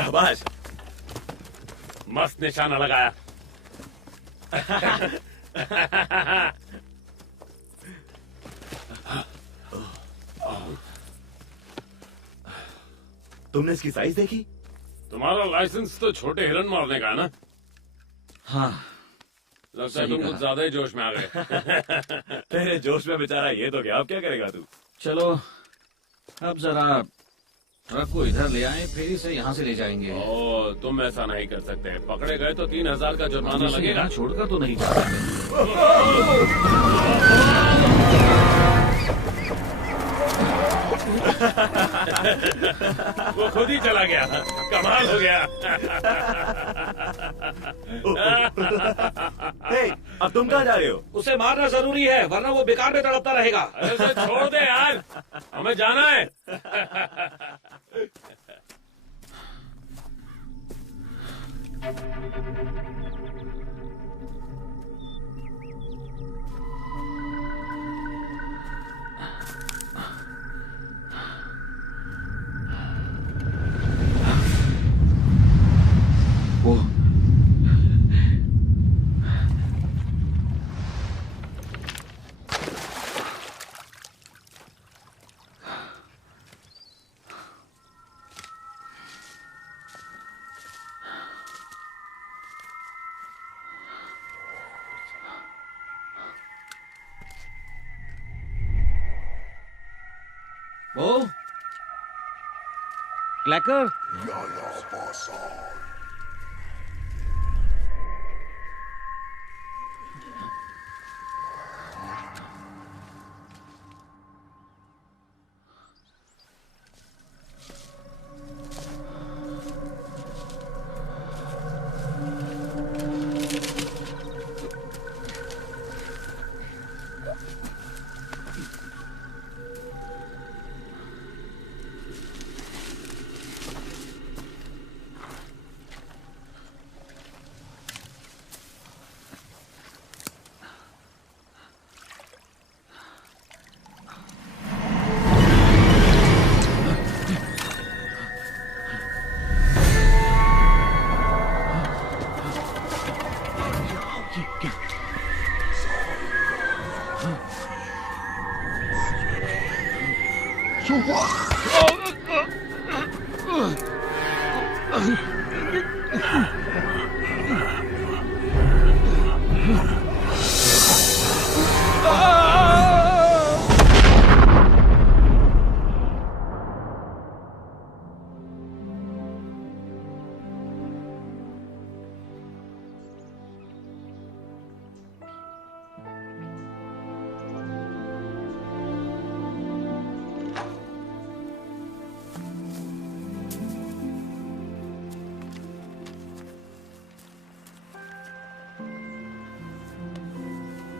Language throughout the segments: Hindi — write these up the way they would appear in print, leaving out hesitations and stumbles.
शाबाश, मस्त निशाना लगाया। तुमने इसकी साइज देखी? तुम्हारा लाइसेंस तो छोटे हिरन मारने का है ना? हाँ, लगता है तुम कुछ ज्यादा ही जोश में आ गए। तेरे जोश में बेचारा ये तो क्या, अब क्या करेगा तू? चलो अब जरा ट्रक को इधर ले आए, फिर इसे यहाँ से ले जाएंगे। ओ, तुम ऐसा नहीं कर सकते। पकड़े गए तो 3000 का जुर्माना लगेगा। छोड़कर तो नहीं जा सकते। वो खुद ही चला गया। कमाल हो गया। हे, अब तुम कहाँ जा रहे हो? उसे मारना जरूरी है, वरना वो बेकार में तड़पता रहेगा। अरे उसे छोड़ दे यार, हमें जाना है। ओ क्लैकर,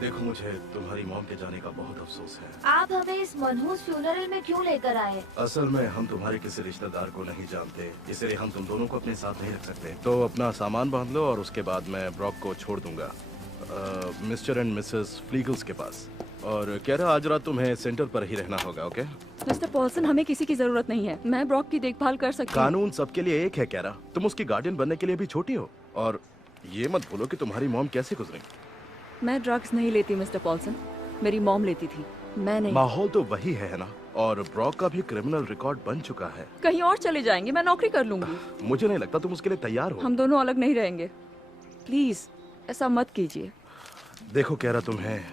देखो, मुझे तुम्हारी मॉम के जाने का बहुत अफसोस है। आप हमें इस मनहूस फ्यूनरल में क्यों लेकर आए? असल में हम तुम्हारे किसी रिश्तेदार को नहीं जानते, इसलिए हम तुम दोनों को अपने साथ नहीं रख सकते। तो अपना सामान बांध लो और उसके बाद मैं ब्रॉक को छोड़ दूंगा मिस्टर एंड मिसेस फ्लीगल्स के पास। और कह रहा आज रात तुम्हें सेंटर पर ही रहना होगा, ओके? मिस्टर पॉल्सन, हमें किसी की जरूरत नहीं है। मैं ब्रॉक की देखभाल कर सकती हूँ। कानून सबके लिए एक है, कह रहा। तुम उसकी गार्डियन बनने के लिए भी छोटी हो। और ये मत भूलो कि तुम्हारी मॉम कैसे गुजरी। मैं ड्रग्स नहीं लेती मिस्टर पॉल्सन, मेरी मॉम लेती थी, मैं नहीं। माहौल तो वही है ना, और ब्रॉक का भी क्रिमिनल रिकॉर्ड बन चुका है। कहीं और चले जाएंगे, मैं नौकरी कर लूंगी। मुझे नहीं लगता तुम उसके लिए तैयार हो। हम दोनों अलग नहीं रहेंगे, प्लीज ऐसा मत कीजिए। देखो कह रहा, तुम्हें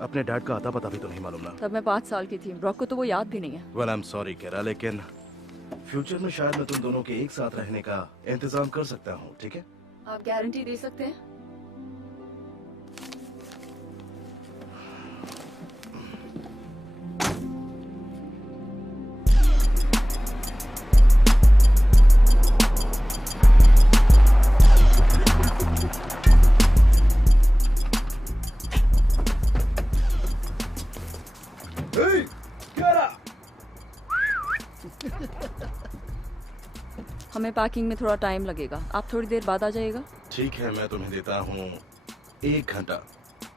अपने डैड का आता पता भी तो नहीं मालूम ना? तब मैं 5 साल की थी, ब्रॉक को तो वो याद भी नहीं है। वेल आई एम सॉरी कह रहा, लेकिन फ्यूचर में शायद मैं तुम दोनों के एक साथ रहने का इंतजाम कर सकता हूँ, ठीक है? आप गारंटी दे सकते हैं? हमें पैकिंग में थोड़ा टाइम लगेगा, आप थोड़ी देर बाद आ जाइएगा। ठीक है, मैं तुम्हें देता हूँ 1 घंटा,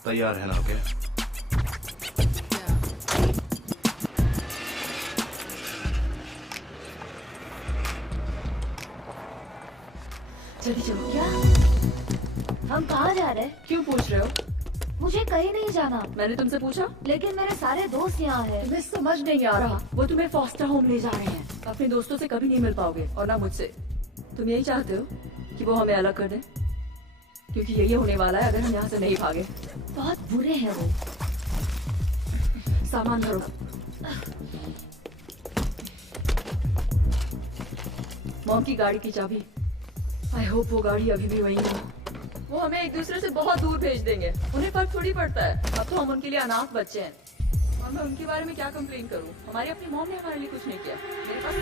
तैयार है ना? ओके जल्दी चलो। क्या? हम कहाँ जा रहे हैं? क्यों पूछ रहे हो? मुझे कहीं नहीं जाना, मैंने तुमसे पूछा? लेकिन मेरे सारे दोस्त यहाँ हैं। तुम्हें समझ नहीं आ रहा, वो तुम्हें फॉस्टर होम ले जा रहे हैं। अपने दोस्तों से कभी नहीं मिल पाओगे, और ना मुझसे। तुम यही चाहते हो कि वो हमें अलग कर दें? क्योंकि यही होने वाला है अगर हम यहाँ से नहीं भागे। बहुत बुरे हैं वो। सामान भरो। मॉम की गाड़ी की चाबी। आई होप वो गाड़ी अभी भी वही है। वो हमें एक दूसरे से बहुत दूर भेज देंगे, उन्हें फर्क थोड़ी पड़ता है। अब तो हम उनके लिए अनाथ बच्चे हैं, और मैं उनके बारे में क्या कंप्लेन करूं? हमारी अपनी मॉम ने हमारे लिए कुछ नहीं किया। मेरे पास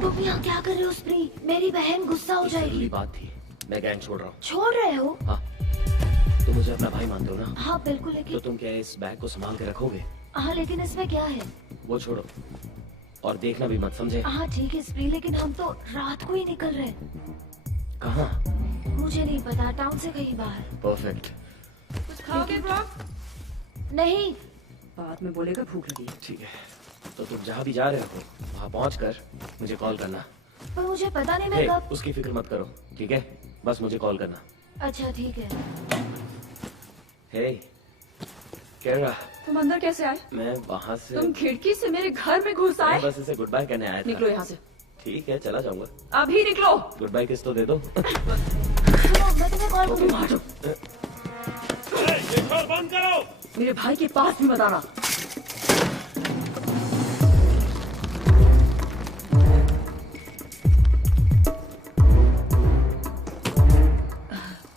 तुम यहाँ क्या कर रहे हो स्प्री? मेरी बहन गुस्सा हो जाएगी। बात थी, मैं गैंग छोड़ रहा हूँ। छोड़ रहे हो? हाँ, तुम मुझे अपना भाई मानते हो ना? हाँ बिल्कुल, तो लेकिन तुम क्या इस बैग को संभाल के रखोगे? हाँ लेकिन इसमें क्या है? वो छोड़ो और देखना भी मत, समझे? हाँ ठीक है स्प्री, लेकिन हम तो रात को ही निकल रहे हैं। कहाँ? मुझे नहीं पता, टाउन से कहीं बाहर। परफेक्ट। कुछ खाओगे ब्रॉक? नहीं। बाद में बोलेगा भूख लगी। ठीक है, तो तुम जहाँ भी जा रहे हो वहाँ पहुँचकर मुझे कॉल करना। पर मुझे पता नहीं मैं हे, कब। उसकी फिक्र मत करो, ठीक है? बस मुझे कॉल करना। अच्छा ठीक है। हे, क्या रहा? तुम अंदर कैसे आए? मैं वहाँ से तुम खिड़की से मेरे घर में घुस आए? मैं बस इसे गुड बाय कहने आया था। निकलो यहाँ से। ठीक है, चला जाऊंगा। अभी निकलो। गुड बाय किस तो दे दो। सुनो, मैं तुम्हें कॉल तुम करूँगा। हटो। ये शोर बंद करो। मेरे भाई के पास भी मत आना।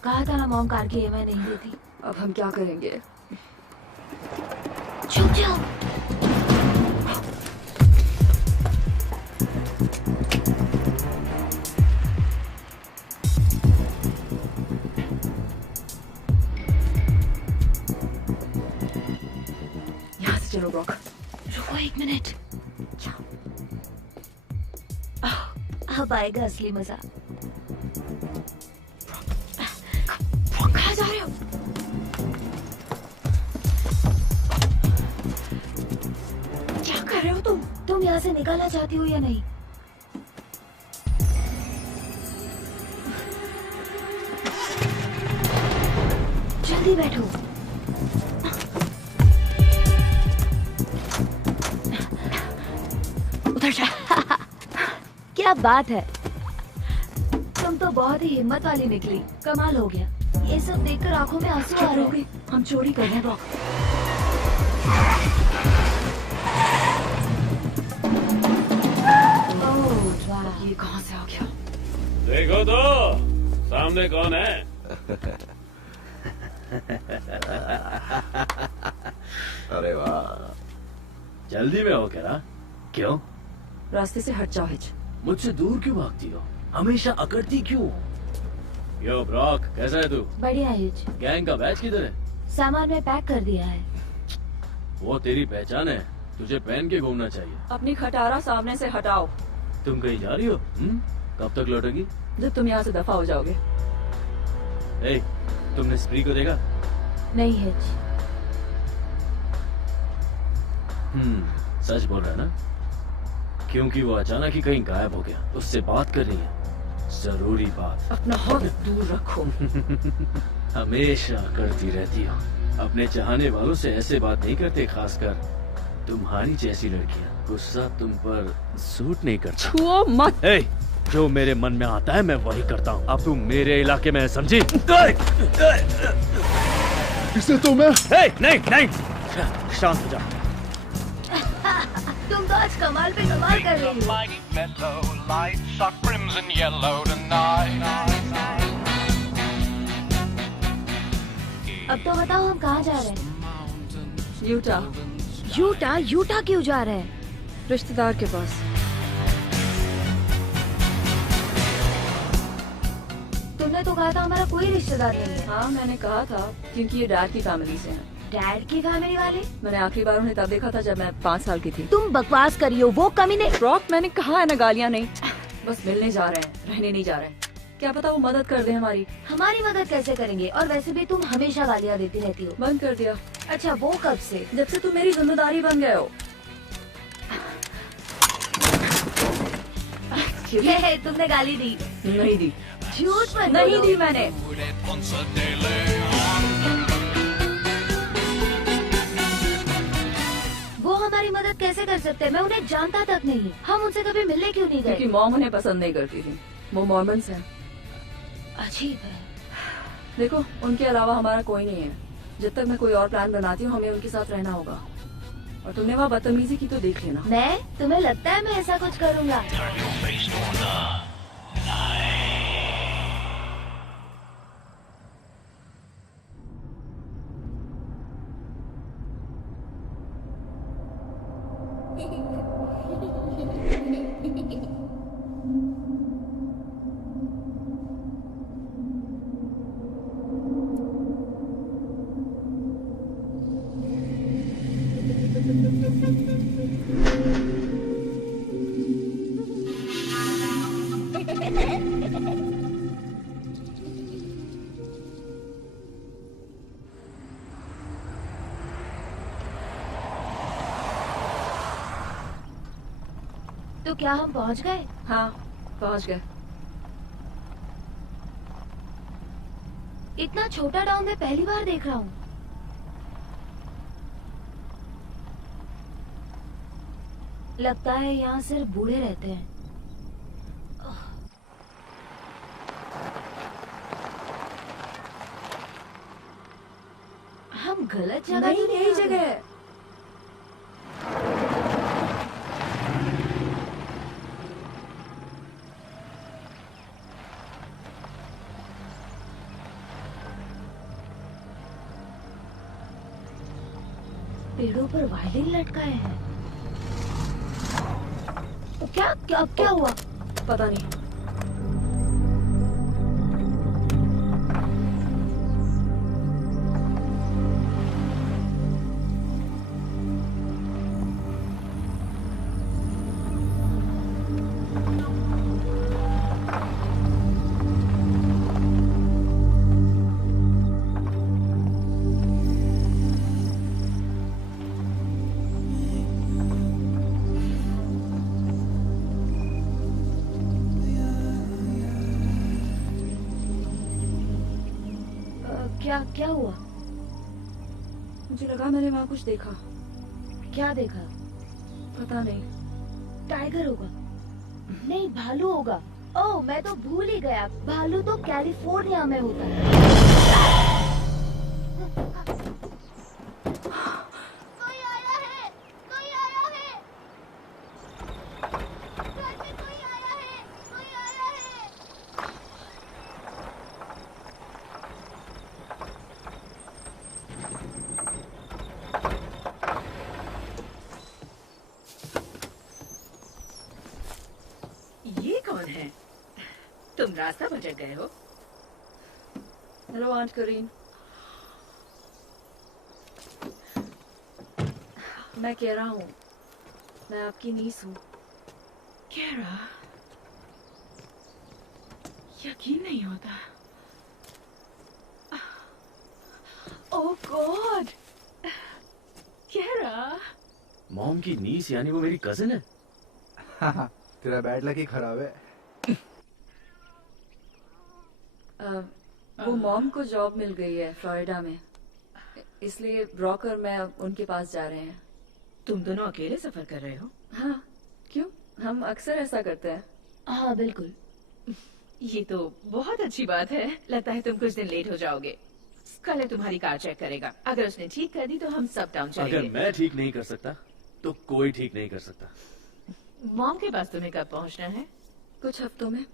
कहा था ना मॉम कार की EMI नहीं देती। अब हम क्या करेंगे? छुप जाओ। यहाँ से चलो ब्रॉक। रुको 1 मिनट। अब आएगा असली मजा। कहाँ जा रहे हो? क्या कर रहे हो तुम? तुम यहाँ से निकलना चाहती हो या नहीं? जल्दी बैठो। उधर जा। क्या बात है, तुम तो बहुत ही हिम्मत वाली निकली। कमाल हो गया। ये सब देखकर आंखों में आंसू आ रहे हैं। हम चोरी कर रहे हैं ब्रॉक। ओह वाह। ये कहाँ से आ गया? देखो तो सामने कौन है। अरे वाह, जल्दी में हो क्या? क्यों? रास्ते से हट जाओ हिच। मुझसे दूर क्यों भागती हो? हमेशा अकड़ती क्यों? यो ब्रॉक, कैसा है तू? बढ़िया हिच। गैंग का बैच किधर है? सामान में पैक कर दिया है। वो तेरी पहचान है, तुझे पहन के घूमना चाहिए। अपनी खटारा सामने से हटाओ। तुम कहीं जा रही हो? कब तक लौटेगी? जब तुम यहाँ से दफा हो जाओगे। ए, तुमने स्प्री को देखा? नहीं हिच। सच बोल रहा है ना? क्योंकि वो अचानक ही कहीं गायब हो गया। उससे बात कर रही है, जरूरी बात। अपना हाथ दूर रखो। हमेशा करती रहती हो। अपने चाहने वालों से ऐसे बात नहीं करते, खासकर तुम्हारी जैसी लड़कियां। गुस्सा तुम पर सूट नहीं करता। छुओ मत। ए, जो मेरे मन में आता है मैं वही करता हूँ। अब तुम मेरे इलाके में है, समझी? इसे तो मैं नहीं नहीं, शांत हो जा। तुम तो आज कमाल पे कमाल कर रही हो। Mighty mellow lights are crimson yellow tonight. अब तो बताओ हम कहाँ जा रहे हैं? Utah, Utah? यूटा क्यों जा रहे हैं? रिश्तेदार के पास। तुमने तो कहा था हमारा कोई रिश्तेदार नहीं है। हाँ मैंने कहा था, क्योंकि ये डैड की फैमिली से हैं। डैड की फैमिली वाले? मैंने आखिरी बार उन्हें तब देखा था जब मैं 5 साल की थी। तुम बकवास करियो, वो कमीने। ब्रॉक, मैंने कहा है ना, गालियाँ नहीं। बस मिलने जा रहे हैं, रहने नहीं जा रहे हैं। क्या पता वो मदद कर दे हमारी। हमारी मदद कैसे करेंगे? और वैसे भी तुम हमेशा गालियाँ देती रहती हो। बंद कर दिया। अच्छा, वो कब से? जब से तुम मेरी जिम्मेदारी बन गए हो। ये तुमने गाली दी। नहीं दी। झूठ मत नहीं बोलो। दी मैंने। वो हमारी मदद कैसे कर सकते हैं? मैं उन्हें जानता तक नहीं। हम उनसे कभी मिलने क्यों नहीं क्योंकि गए? मॉम उन्हें पसंद नहीं करती थी। वो मॉर्मन्स हैं। अजीब है। देखो, उनके अलावा हमारा कोई नहीं है। जब तक मैं कोई और प्लान बनाती हूँ, हमें उनके साथ रहना होगा। और तुमने वहाँ बदतमीजी की तो देख लेना। मैं? तुम्हें लगता है मैं ऐसा कुछ करूँगा? तो क्या हम पहुंच गए? हाँ, पहुँच गए। इतना छोटा टाउन मैं पहली बार देख रहा हूँ। लगता है यहाँ सिर्फ बूढ़े रहते हैं। हम गलत जगह नहीं, तो यही आ गए? जगह है। पेड़ों पर वायलिन लटकाए हैं। क्या क्या क्या हुआ? पता नहीं। क्या हुआ? मुझे लगा मैंने वहाँ कुछ देखा। क्या देखा? पता नहीं। टाइगर होगा। नहीं, भालू होगा। ओह, मैं तो भूल ही गया। भालू तो कैलिफोर्निया में होता है। कोई आया है, कोई आया है। घर में कोई आया है, कोई आया है। ये कौन है? तुम रास्ता भटक गए हो? हेलो आंट करीन। मैं कह रहा हूँ, मैं आपकी नीस हूँ। कैरा, यकीन नहीं होता। ओह गॉड, कैरा। मॉम की नीस यानी वो मेरी कजिन है? तेरा बैड लक ही खराब है। वो मॉम को जॉब मिल गई है फ्लोरिडा में, इसलिए ब्रॉक और मैं अब उनके पास जा रहे हैं। तुम दोनों अकेले सफर कर रहे हो? हाँ, क्यों? हम अक्सर ऐसा करते हैं। हाँ बिल्कुल। ये तो बहुत अच्छी बात है। लगता है तुम कुछ दिन लेट हो जाओगे। कल तुम्हारी कार चेक करेगा। अगर उसने ठीक कर दी तो हम सब टाउन अगर चलेंगे। मैं ठीक नहीं कर सकता तो कोई ठीक नहीं कर सकता। मॉम के पास तुम्हें कब पहुंचना है? कुछ हफ्तों में।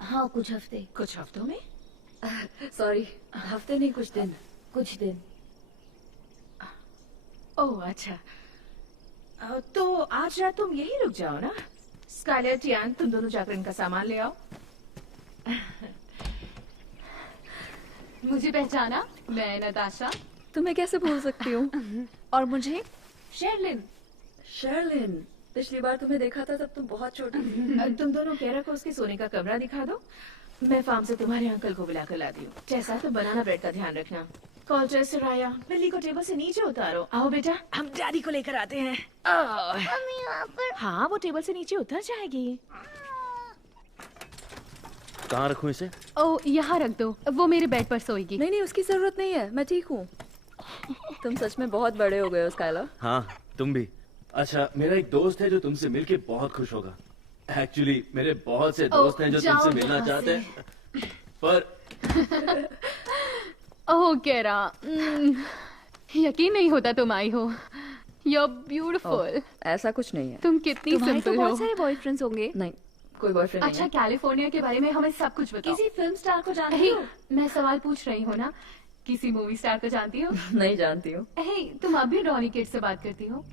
हाँ, कुछ हफ्ते। कुछ हफ्तों में? सॉरी, हफ्ते नहीं, कुछ दिन। कुछ दिन। ओह अच्छा। तो आज रात तुम यही रुक जाओ ना। स्काइलर, टियान, तुम दोनों जाकर इनका सामान ले आओ। मुझे पहचाना? मैं नताशा। तुम्हें कैसे भूल सकती हूँ? और मुझे शेरलिन। शर्लिन, पिछली बार तुम्हें देखा था तब तुम बहुत छोटी थी। तुम दोनों कैरा को उसके सोने का कमरा दिखा दो। मैं फार्म से तुम्हारे अंकल को बुलाकर लाती हूँ। जैसा तो बनाना ब्रेड का ध्यान रखना। कॉल्टर, सिराया, बिल्ली को टेबल से नीचे उतारो। आओ बेटा, हम डैडी को लेकर आते हैं। हाँ, वो टेबल से नीचे उतर जाएगी। कहाँ रखूं इसे? ओ यहाँ रख दो, वो मेरे बेड पर सोएगी। नहीं नहीं, उसकी जरूरत नहीं है, मैं ठीक हूँ। तुम सच में बहुत बड़े हो गए हो स्काइलर। हाँ, तुम भी। अच्छा, मेरा एक दोस्त है जो तुमसे मिलके बहुत खुश होगा। एक्चुअली मेरे बहुत से दोस्त हैं जो तुमसे मिलना चाहते हैं, पर ओह केरा, यकीन नहीं होता तुम आई हो। You're beautiful. ऐसा कुछ नहीं है। तुम कितनी तुम्हारे तो सिंपल हो। बहुत सारे बॉयफ्रेंड्स होंगे। नहीं, कोई बॉयफ्रेंड नहीं अच्छा, है। कैलिफोर्निया के बारे में हमें सब कुछ बताओ। किसी फिल्म स्टार को जानती हे, हो? मैं सवाल पूछ रही हूँ ना, किसी मूवी स्टार को जानती हो? नहीं जानती हूँ। हे, तुम अभी डॉनी किड से बात करती हो?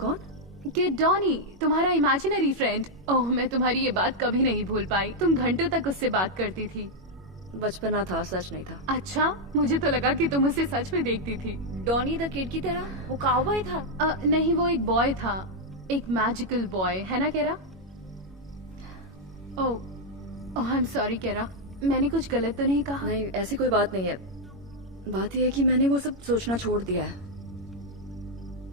कौन? किड डॉनी, तुम्हारा इमेजिनरी फ्रेंड। ओह, मैं तुम्हारी ये बात कभी नहीं भूल पाई। तुम घंटों तक उससे बात करती थी। बचपना था, सच नहीं था। अच्छा, मुझे तो लगा कि तुम उसे सच में देखती थी। डॉनी द किड की तरह? वो काउबॉय था? नहीं, वो एक बॉय था, एक मैजिकल बॉय, है ना केरा? ओह, आई एम सॉरी केरा, मैंने कुछ गलत तो नहीं कहा? नहीं, ऐसी कोई बात नहीं है। बात यह है कि मैंने वो सब सोचना छोड़ दिया है।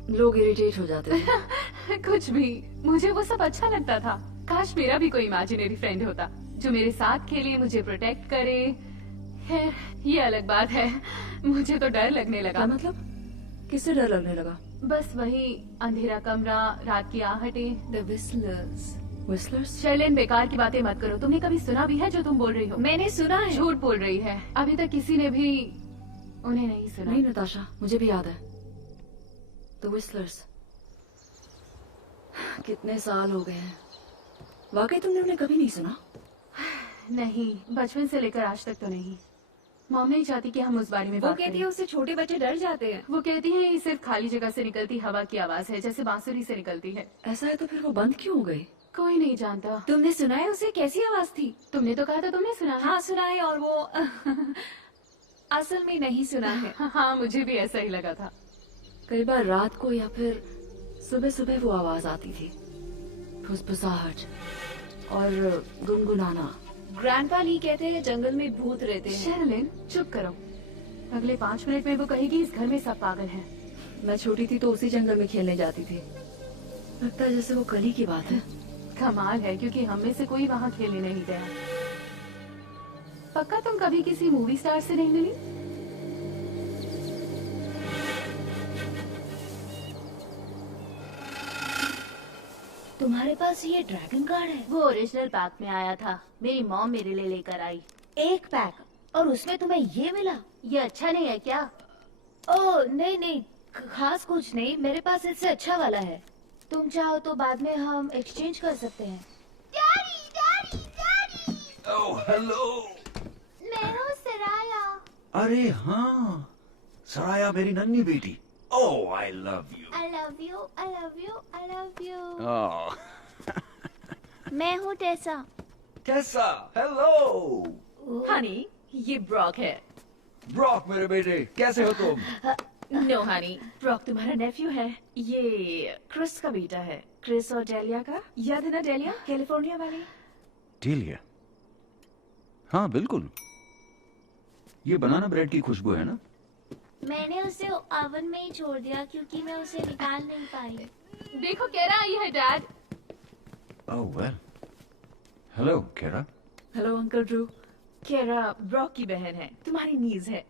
लोग इरिटेट हो जाते हैं। कुछ भी, मुझे वो सब अच्छा लगता था। काश मेरा भी कोई इमेजिनरी फ्रेंड होता जो मेरे साथ खेले, मुझे प्रोटेक्ट करे। खैर, ये अलग बात है। मुझे तो डर लगने लगा। क्या मतलब? किससे डर लगने लगा? बस वही अंधेरा कमरा, रात की आहटें। The whistlers. विस्लर्स? शर्लिन, बेकार की बातें मत करो। तुमने कभी सुना भी है जो तुम बोल रही हो? मैंने सुना है। झूठ बोल रही है। अभी तक किसी ने भी उन्हें नहीं सुना। नहीं नताशा, मुझे भी याद है। The whistlers. कितने साल हो गए हैं। वाकई तुमने उन्हें कभी नहीं सुना? नहीं, बचपन से लेकर आज तक तो नहीं। मॉम नहीं चाहती कि हम उस बारे में वो बात कहती करें। है उससे छोटे बच्चे डर जाते हैं। वो कहती है ये सिर्फ खाली जगह से निकलती हवा की आवाज है, जैसे बांसुरी से निकलती है। ऐसा है तो फिर वो बंद क्यों हो गई? कोई नहीं जानता। तुमने सुना है उसे कैसी आवाज थी? तुमने तो कहा था तुमने सुना है। हाँ सुना है, और वो असल में नहीं सुना है। हाँ, मुझे भी ऐसा ही लगा था। कई बार रात को या फिर सुबह सुबह वो आवाज आती थी, फुसफुसाहट और गुनगुनाना। ग्रैंडपा ली कहते हैं जंगल में भूत रहते हैं। शर्लिन, चुप करो। अगले 5 मिनट में वो कहेगी इस घर में सब पागल हैं। मैं छोटी थी तो उसी जंगल में खेलने जाती थी। लगता है जैसे वो कल ही की बात है। कमाल है, क्योंकि हम में से कोई वहाँ खेलने नहीं गया। पक्का तुम कभी किसी मूवी स्टार से नहीं मिली? तुम्हारे पास ये ड्रैगन कार्ड है? वो ओरिजिनल पैक में आया था, मेरी मॉम मेरे लिए लेकर आई। एक पैक, और उसमें तुम्हें ये मिला? ये अच्छा नहीं है क्या? ओह नहीं नहीं, खास कुछ नहीं, मेरे पास इससे अच्छा वाला है। तुम चाहो तो बाद में हम एक्सचेंज कर सकते हैं। Daddy, daddy, daddy. Oh hello. मैं हूँ सराया। अरे हाँ, सराया मेरी नन्ही बेटी। Oh I love you. I love you, I love you, I love you। Oh मैं हूँ टेसा। टेसा, हेलो। हनी, ये ब्रॉक है। ब्रॉक मेरे बेटे, कैसे हो तुम? नो हनी, ब्रॉक तुम्हारा नेफ्यू है। ये क्रिस का बेटा है। क्रिस और डेलिया का, याद है ना डेलिया, कैलिफोर्निया वाली? डेलिया? हाँ बिल्कुल, ये बनाना ब्रेड की खुशबू है ना? मैंने उसे ओवन में ही छोड़ दिया क्योंकि मैं उसे निकाल नहीं पाई। देखो केरा आई है डैड। ओह वेल, हेलो केरा। Hello uncle Drew. केरा ब्रॉक की बहन है, तुम्हारी नीज है।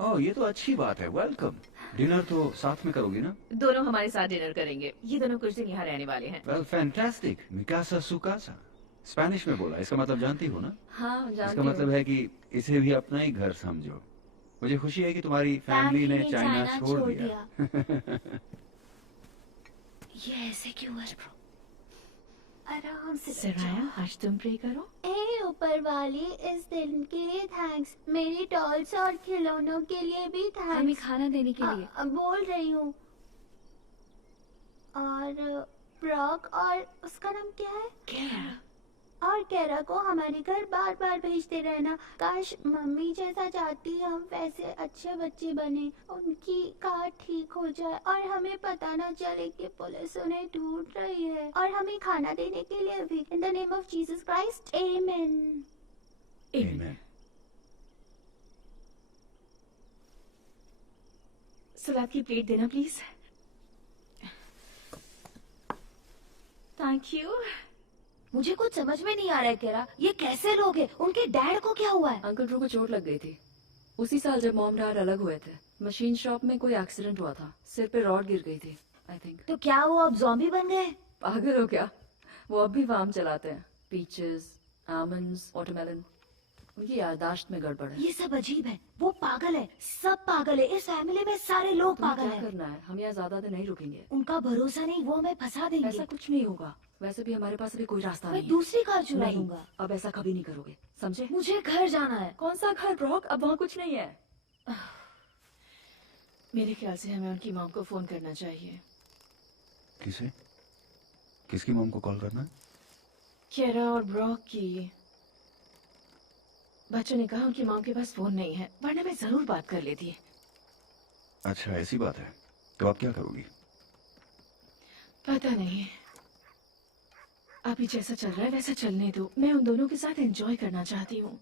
ओह ये तो अच्छी बात है, वेलकम। डिनर तो साथ में करोगी ना? दोनों हमारे साथ डिनर करेंगे। ये दोनों कुछ दिन यहाँ रहने वाले हैं। वेल फैंटास्टिक, मिकासा सुकासा। स्पेनिश में बोला, इसका मतलब जानती हो ना? हाँ जानती इसका मतलब है कि इसे भी अपना ही घर समझो। मुझे खुशी है कि तुम्हारी फैमिली ने चाइना छोड़ दिया। ये ऐसे क्यों है ब्रो? आराम से सराया, आज तुम प्रे करो। ए ऊपर वाली, इस दिन के लिए थैंक्स। मेरी टॉल्स और खिलौनों के लिए भी थैंक्स। हमें खाना देने के लिए। बोल रही हूँ। और ब्रॉक और उसका नाम क्या है? केरा। और केरा को हमारे घर बार बार भेजते रहना। काश मम्मी जैसा चाहती हम वैसे अच्छे बच्चे बने, उनकी कार ठीक हो जाए और हमें पता न चले कि पुलिस उन्हें ढूंढ रही है, और हमें खाना देने के लिए भी। In the name of Jesus Christ, amen. Amen. सलाद की प्लेट देना प्लीज। Thank you. मुझे कुछ समझ में नहीं आ रहा है केरा, ये कैसे लोग हैं? उनके डैड को क्या हुआ है? अंकल ड्रू को चोट लग गई थी। उसी साल जब मॉम डैड अलग हुए थे, मशीन शॉप में कोई एक्सीडेंट हुआ था, सिर पे रॉड गिर गई थी आई थिंक। तो क्या वो अब ज़ॉम्बी बन गए? पागल हो क्या? वो अब भी फार्म चलाते हैं, पीचेस, आमंड्स, वाटरमेलन। उनकी याददाश्त में गड़बड़ है। ये सब अजीब है। वो पागल है, सब पागल है, इस फैमिली में सारे लोग पागल क्या हैं। करना है? हम यहाँ ज्यादा देर नहीं रुकेंगे। उनका भरोसा नहीं, वो हमें फंसा देंगे। ऐसा कुछ नहीं होगा। वैसे भी हमारे पास अभी कोई रास्ता मैं नहीं है। दूसरी कार चुरा नहीं, लूंगा। अब ऐसा कभी नहीं करोगे, समझे? मुझे घर जाना है। कौन सा घर ब्रॉक? अब वहाँ कुछ नहीं है। मेरे ख्याल से हमें उनकी मॉम को फोन करना चाहिए। किसे? किसकी मॉम को कॉल करना है? केरा और ब्रॉक की। बच्चों ने कहा उनकी मॉम के पास फोन नहीं है, वरना मैं जरूर बात कर लेती। अच्छा ऐसी बात है, तो आप क्या करोगी? पता नहीं, अभी जैसा चल रहा है वैसा चलने दो। मैं उन दोनों के साथ एंजॉय करना चाहती हूँ।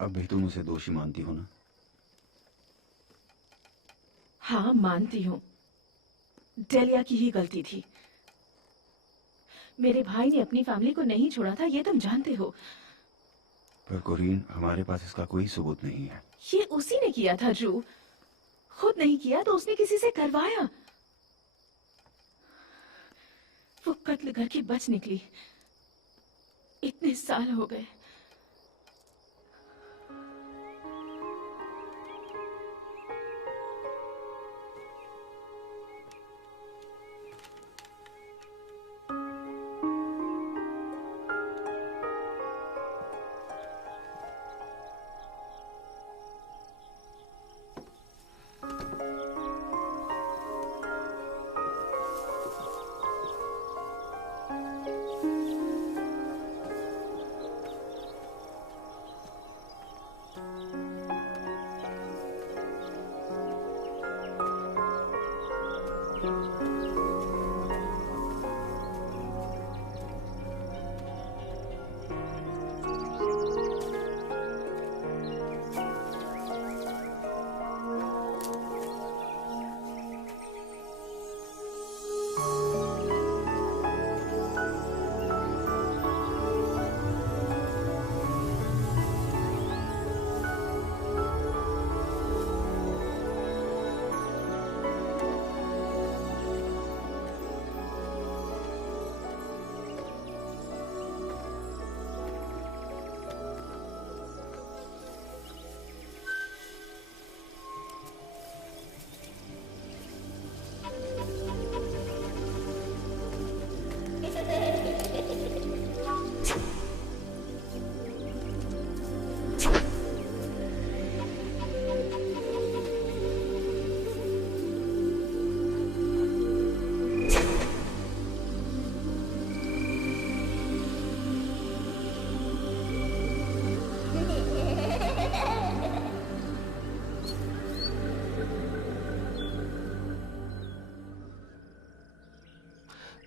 अब भी तुम उसे दोषी मानती हो ना? हाँ मानती हूँ, डेलिया की ही गलती थी। मेरे भाई ने अपनी फैमिली को नहीं छोड़ा था, ये तुम जानते हो। पर कोरीन, हमारे पास इसका कोई सबूत नहीं है। ये उसी ने किया था ड्रू। खुद नहीं किया तो उसने किसी से करवाया। वो कत्ल करके बच निकली। इतने साल हो गए।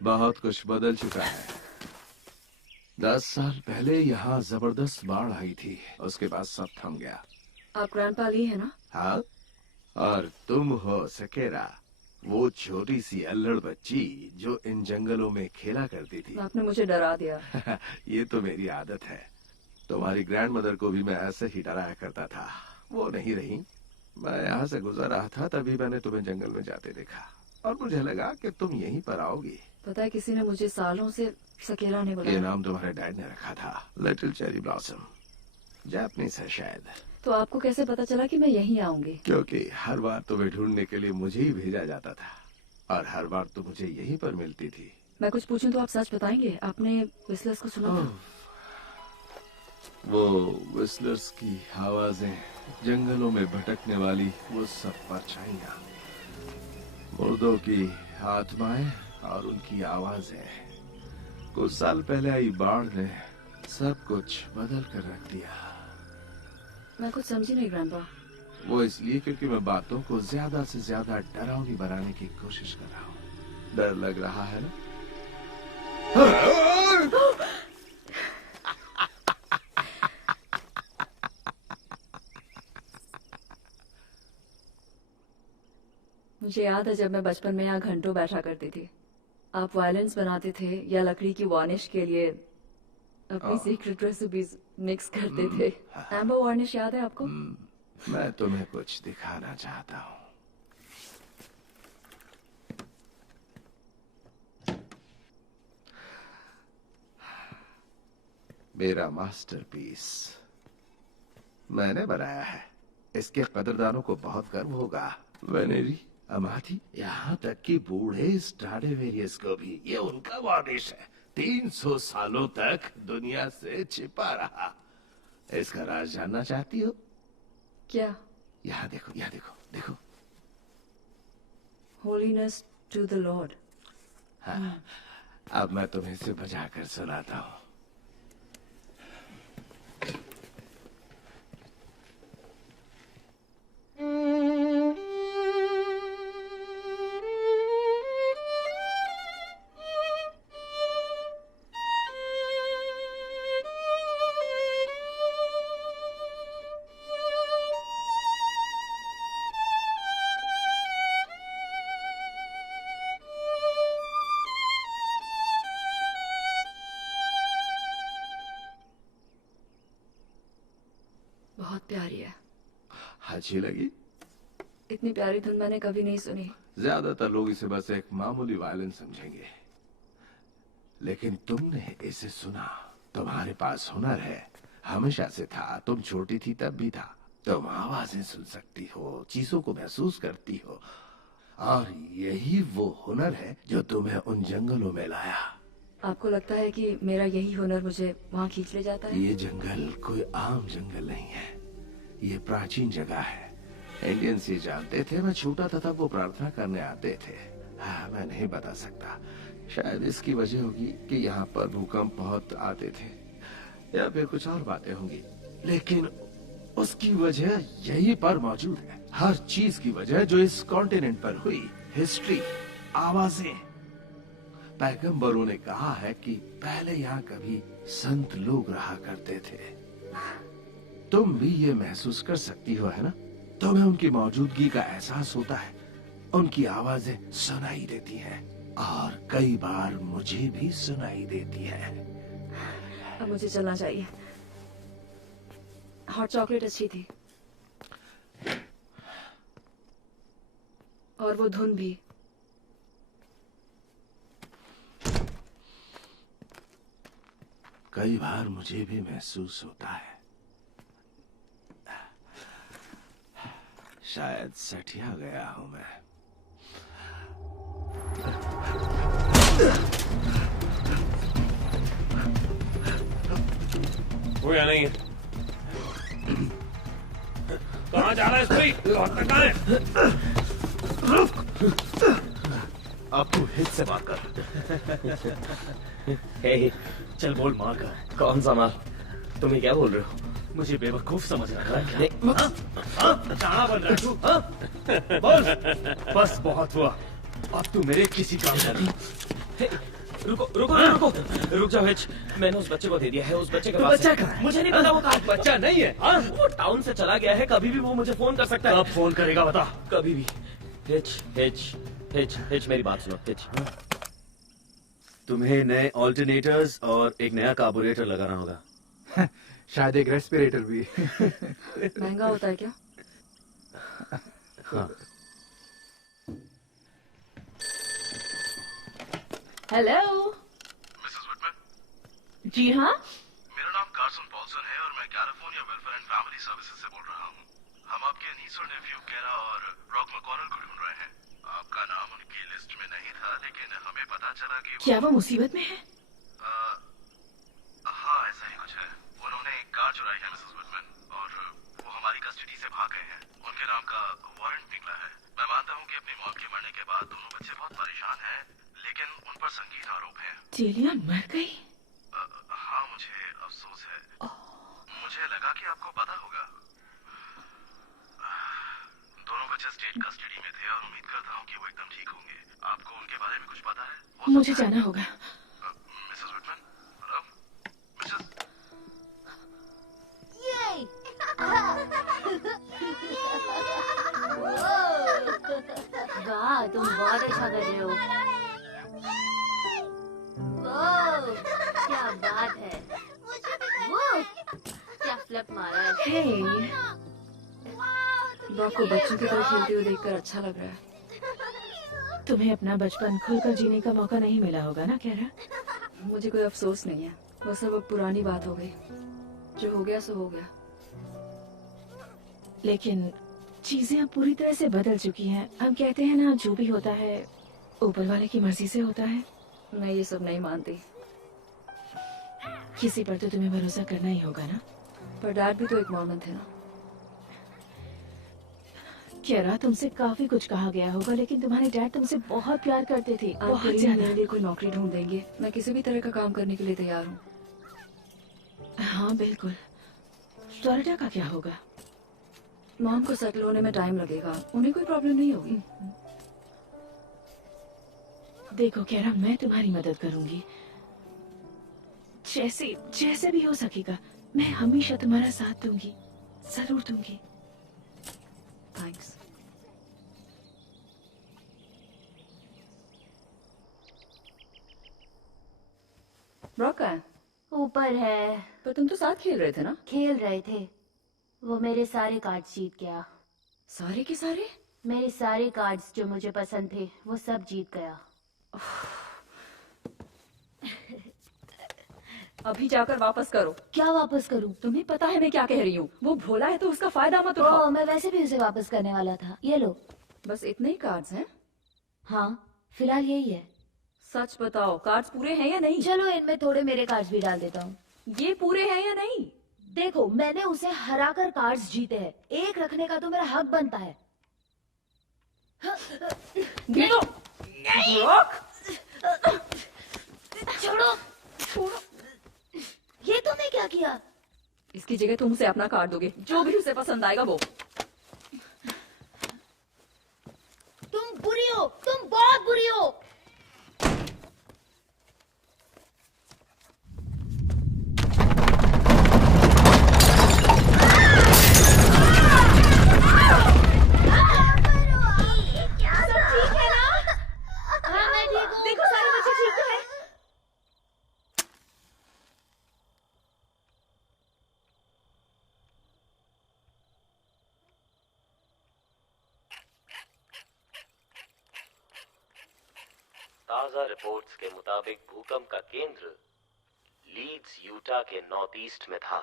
बहुत कुछ बदल चुका है। 10 साल पहले यहाँ जबरदस्त बाढ़ आई थी, उसके बाद सब थम गया। आप ग्रैंडपा ली है ना? हाँ, और तुम हो सकेरा, वो छोटी सी अल्लड़ बच्ची जो इन जंगलों में खेला करती थी। आपने मुझे डरा दिया। ये तो मेरी आदत है। तुम्हारी ग्रैंड मदर को भी मैं ऐसे ही डराया करता था। वो नहीं रही। मैं यहाँ से गुजर रहा था, तभी मैंने तुम्हें जंगल में जाते देखा और मुझे लगा कि तुम यहीं पर आओगी। पता है, किसी ने मुझे सालों से सकेरा ने बुलाया। ये नाम तुम्हारे डैड ने रखा था, लिटिल चेरी ब्लॉसम। जापानीज है शायद। तो आपको कैसे पता चला कि मैं यहीं आऊंगी? क्योंकि हर बार तुम्हें ढूंढने के लिए मुझे ही भेजा जाता था और हर बार तुम मुझे यहीं पर मिलती थी। मैं कुछ पूछूं तो आप सच बताएंगे? आपने विस्लर्स को सुना था? वो विस्लर्स की आवाजें, जंगलों में भटकने वाली वो सब परछाइयां, मुर्दों की आत्माएं और उनकी आवाजें। कुछ साल पहले आई बाढ़ ने सब कुछ बदल कर रख दिया। मैं कुछ समझी नहीं ग्रैंडपा। वो इसलिए क्योंकि मैं बातों को ज्यादा से ज्यादा डरावनी बनाने की कोशिश कर रहा हूँ। डर लग रहा है ना? मुझे याद है जब मैं बचपन में यहाँ घंटों बैठा करती थी। आप वायलेंस बनाते थे या लकड़ी की वार्निश के लिए अपनी सीक्रेट रेसिपीज मिक्स करते थे? एम्बर वार्निश याद है आपको? मैं तुम्हें कुछ दिखाना चाहता हूँ। मेरा मास्टरपीस मैंने बनाया है। इसके कदरदानों को बहुत गर्व होगा। वेनेरी, अमाथी, यहाँ तक कि बूढ़े स्ट्राडिवेरियस को भी ये उनका वार्निश है। 300 सालों तक दुनिया से छिपा रहा। इसका राज जानना चाहती हो? क्या? यहाँ देखो, यहाँ देखो, देखो। Holiness to the Lord. हाँ, अब मैं तुम्हें इसे बजाकर सुनाता हूँ। बहुत प्यारी है। अच्छी लगी? इतनी प्यारी धुन मैंने कभी नहीं सुनी। ज्यादातर लोग इसे बस एक मामूली वायलिन समझेंगे, लेकिन तुमने इसे सुना। तुम्हारे पास हुनर है, हमेशा से था। तुम छोटी थी तब भी था। तुम आवाजें सुन सकती हो, चीजों को महसूस करती हो, और यही वो हुनर है जो तुम्हें उन जंगलों में लाया। आपको लगता है कि मेरा यही हुनर मुझे वहाँ खींच ले जाता है? ये जंगल कोई आम जंगल नहीं है। ये प्राचीन जगह है। इंडियंस ये जानते थे। मैं छोटा था तब वो प्रार्थना करने आते थे। हाँ, मैं नहीं बता सकता। शायद इसकी वजह होगी कि यहाँ पर भूकंप बहुत आते थे, या फिर कुछ और बातें होंगी, लेकिन उसकी वजह यहीं पर मौजूद है। हर चीज की वजह जो इस कॉन्टिनेंट पर हुई। हिस्ट्री, आवाजें। पैगंबरों ने कहा है कि पहले यहाँ कभी संत लोग रहा करते थे। तुम भी ये महसूस कर सकती हो, है ना? तुम्हें उनकी मौजूदगी का एहसास होता है। उनकी आवाजें सुनाई देती हैं, और कई बार मुझे भी सुनाई देती है। अब मुझे चलना चाहिए। हॉट चॉकलेट अच्छी थी, और वो धुन भी। कई बार मुझे भी महसूस होता है शायद सठिया गया हूं मैं। वो या नहीं है? कहाँ जा रहा है स्त्री? कहाँ है? अब तू हित से बात कर। हे, चल बोल माल का। कौन सा माल? तुम ही क्या बोल रहे हो? मुझे बेवकूफ समझ रहा है? जाना बन रहा है तू? बोल। बस बहुत हुआ। अब तू मेरे किसी काम का नहीं। रुको रुको रुको, रुक जाओ हिच। मैंने उस बच्चे को दे दिया है। उस बच्चे के पास बच्चा कहाँ है? मुझे नहीं पता वो कहाँ। बच्चा नहीं है। वो टाउन से चला गया है। कभी भी वो मुझे फोन कर सकता है। कब फोन करेगा बता? कभी भी। हिच हिच हिच हिच, मेरी बात सुनो हिच। तुम्हें नए ऑल्टरनेटर्स और एक नया कार्बोरेटर लगाना होगा। शायद एक रेस्पिरेटर भी। महंगा होता है क्या? हाँ। Hello Mrs Whitman. जी हाँ, मेरा नाम कार्सन पॉल्सन है और मैं California welfare and family services से बोल रहा हूँ। हम आपके नीस और नेफ्यू केरा और रॉक मैकॉनल को ढूंढ रहे हैं। आपका नाम उनकी लिस्ट में नहीं था, लेकिन हमें पता चला कि क्या वो मुसीबत में है? हाँ, ऐसा ही कुछ है। उन्होंने एक कार चुराई है मिसेस विटमैन, और वो हमारी कस्टडी से भाग गए हैं। उनके नाम का वारंट निकला है। मैं मानता हूँ कि अपनी मॉम के मरने के बाद दोनों बच्चे बहुत परेशान हैं, लेकिन उन पर संगीन आरोप है। जेलिया मर गई? हाँ, मुझे अफसोस है। मुझे लगा कि आपको पता होगा। दोनों बच्चे स्टेट कस्टडी में थे और उम्मीद करता हूँ कि वो एकदम ठीक होंगे। आपको उनके बारे में कुछ पता है? मुझे जाना होगा। Mrs Whitman, hello Mrs. वाह, तुम बहुत अच्छा कर रहे हो। क्या बात है, वो क्या फ्लिप मारा है। हे, ब्रॉक को बच्चों की तरह खेलते हुए देखकर अच्छा लग रहा है। तुम्हें अपना बचपन खुलकर जीने का मौका नहीं मिला होगा ना कैरा? मुझे कोई अफसोस नहीं है, वो सब अब पुरानी बात हो गई। जो हो गया सो हो गया। लेकिन चीजें अब पूरी तरह से बदल चुकी हैं। हम कहते हैं ना, जो भी होता है ऊपर वाले की मर्जी से होता है। मैं ये सब नहीं मानती। किसी पर तो तुम्हें भरोसा करना ही होगा ना। पर डैड भी तो एक मॉर्मन थे ना। कैरा, तुमसे काफी कुछ कहा गया होगा, लेकिन तुम्हारे डैड तुमसे बहुत प्यार करते थे, बहुत ज्यादा। मेरे लिए कोई नौकरी ढूंढ देंगे, मैं किसी भी तरह का काम करने के लिए तैयार हूँ। हाँ बिल्कुल। फ्लोरिडा का क्या होगा? मॉम को सेटल होने में टाइम लगेगा, उन्हें कोई प्रॉब्लम नहीं होगी। देखो कैरा, मैं तुम्हारी मदद करूंगी, जैसे भी हो सकेगा। मैं हमेशा तुम्हारा साथ दूंगी, जरूर दूंगी। थैंक्स। ब्रॉक कहाँ है? ऊपर है। पर तुम तो साथ खेल रहे थे ना? खेल रहे थे, वो मेरे सारे कार्ड्स जीत गया। सारे के सारे? मेरे सारे कार्ड्स जो मुझे पसंद थे वो सब जीत गया। अभी जाकर वापस करो। क्या वापस करूं? तुम्हें पता है मैं क्या कह रही हूँ। वो भोला है तो उसका फायदा मत उठाओ। मैं वैसे भी उसे वापस करने वाला था। ये लो। बस इतने ही कार्ड्स हैं? हाँ, फिलहाल यही है। सच बताओ, कार्ड्स पूरे हैं या नहीं? चलो इनमें थोड़े मेरे कार्ड्स भी डाल देता हूँ। ये पूरे हैं या नहीं? देखो, मैंने उसे हराकर कार्ड्स जीते हैं, एक रखने का तो मेरा हक बनता है। नहीं। छोड़ो, छोड़ो। ये तुमने क्या किया? इसकी जगह तुम उसे अपना कार्ड दोगे, जो भी उसे पसंद आएगा वो। तुम बुरी हो, तुम बहुत बुरी हो। ताजा रिपोर्ट्स के मुताबिक भूकंप का केंद्र लीड्स यूटा के नॉर्थ ईस्ट में था।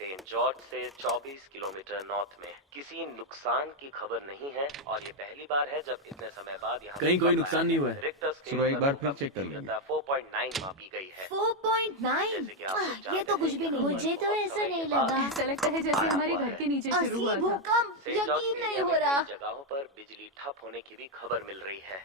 सेंट जॉर्ज से 24 किलोमीटर नॉर्थ में। किसी नुकसान की खबर नहीं है और ये पहली बार है जब इतने समय बाद यहाँ कहीं कोई नुकसान नहीं हुआ है। रिक्टर सुनो, एक बार फिर चेक कर लीजिए। 4.9 मापी गई है। 4.9? ये तो कुछ भी नहीं। मुझे तो ऐसा नहीं लगा। ऐसा लगता है जैसे हमारे घर के नीचे शुरू हुआ था। भूकंप, यकीन नहीं हो रहा। जगहों पर बिजली ठप होने की भी खबर मिल रही है।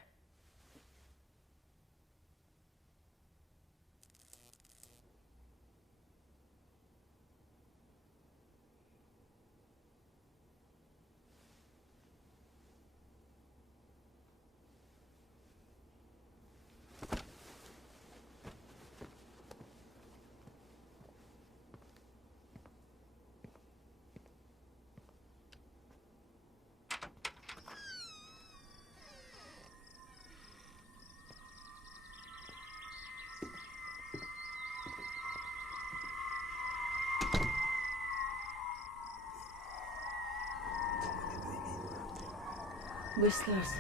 Whistlers.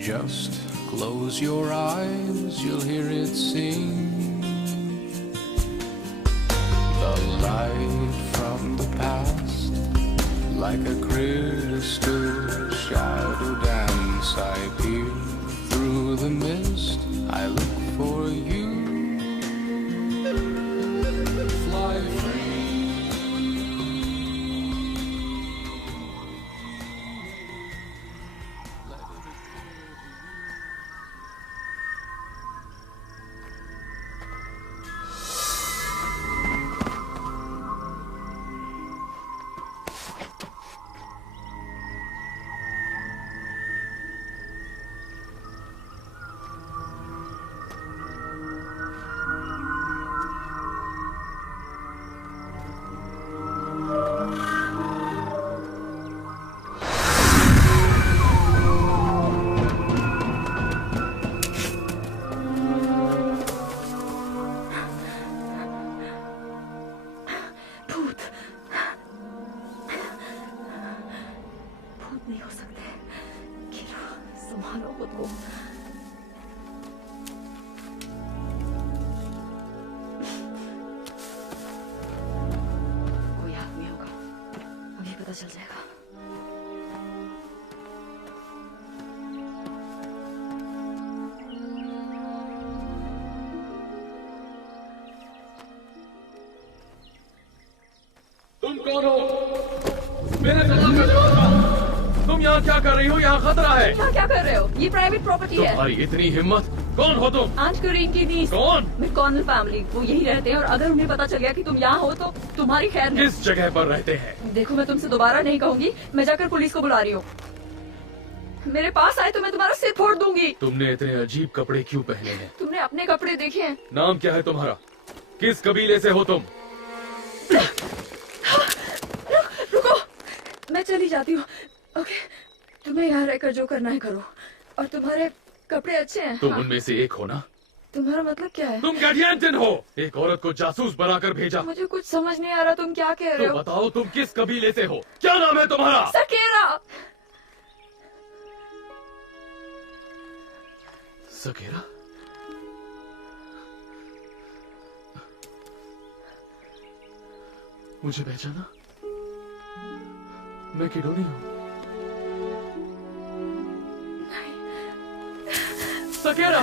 Just close your eyes, you'll hear it sing. The light from the past, like a crystal shadow dance. I peer through the mist, I look for you. Fly free. आपको। कोई आदमी होगा, अभी पता चल जाएगा। तुम कौन हो? मेरे सवाल का जवाब दो। तुम यहाँ क्या कर रही हो? यहाँ खतरा है। यहाँ क्या कर रहे हो? ये प्राइवेट प्रॉपर्टी है। तुम्हारी इतनी हिम्मत? कौन हो तुम? आंट करीन की नीस। कौन? मैकॉनल फैमिली, वो यही रहते हैं और अगर उन्हें पता चल गया कि तुम यहाँ हो तो तुम्हारी खैर नहीं। किस जगह पर रहते हैं? देखो मैं तुमसे दोबारा नहीं कहूंगी, मैं जाकर पुलिस को बुला रही हूँ। मेरे पास आए तो मैं तुम्हारा सिर फोड़ दूंगी। तुमने इतने अजीब कपड़े क्यों पहने हैं? तुमने अपने कपड़े देखे हैं? नाम क्या है तुम्हारा? किस कबीले से हो तुम? रुको, मैं चली जाती हूँ। ओके, तुम्हें यहाँ रहकर जो करना है करो। और तुम्हारे कपड़े अच्छे हैं। तुम हाँ। उनमें से एक हो ना? तुम्हारा मतलब क्या है? तुम गार्डियन हो। एक औरत को जासूस बनाकर भेजा। मुझे कुछ समझ नहीं आ रहा, तुम क्या कह रहे तो हो? बताओ तुम किस कबीले से हो? क्या नाम है तुम्हारा? सकेरा। सकेरा? मुझे पहचाना? मैं किडोनी हूँ। सकेरा!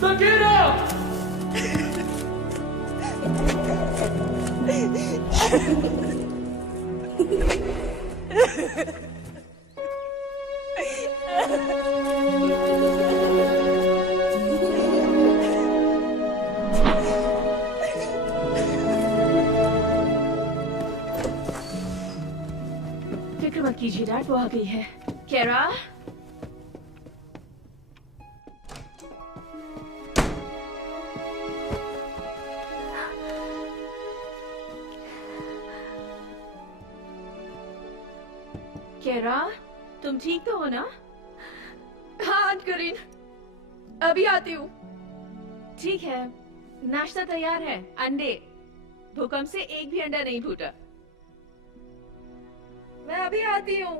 सकेरा! फिक्र मत कीजिए डैड, वो आ गई है। केरा, केरा, तुम ठीक तो हो ना? हाँ आंट करीन, अभी आती हूँ। ठीक है, नाश्ता तैयार है। अंडे, भूकंप से एक भी अंडा नहीं फूटा। मैं अभी आती हूँ।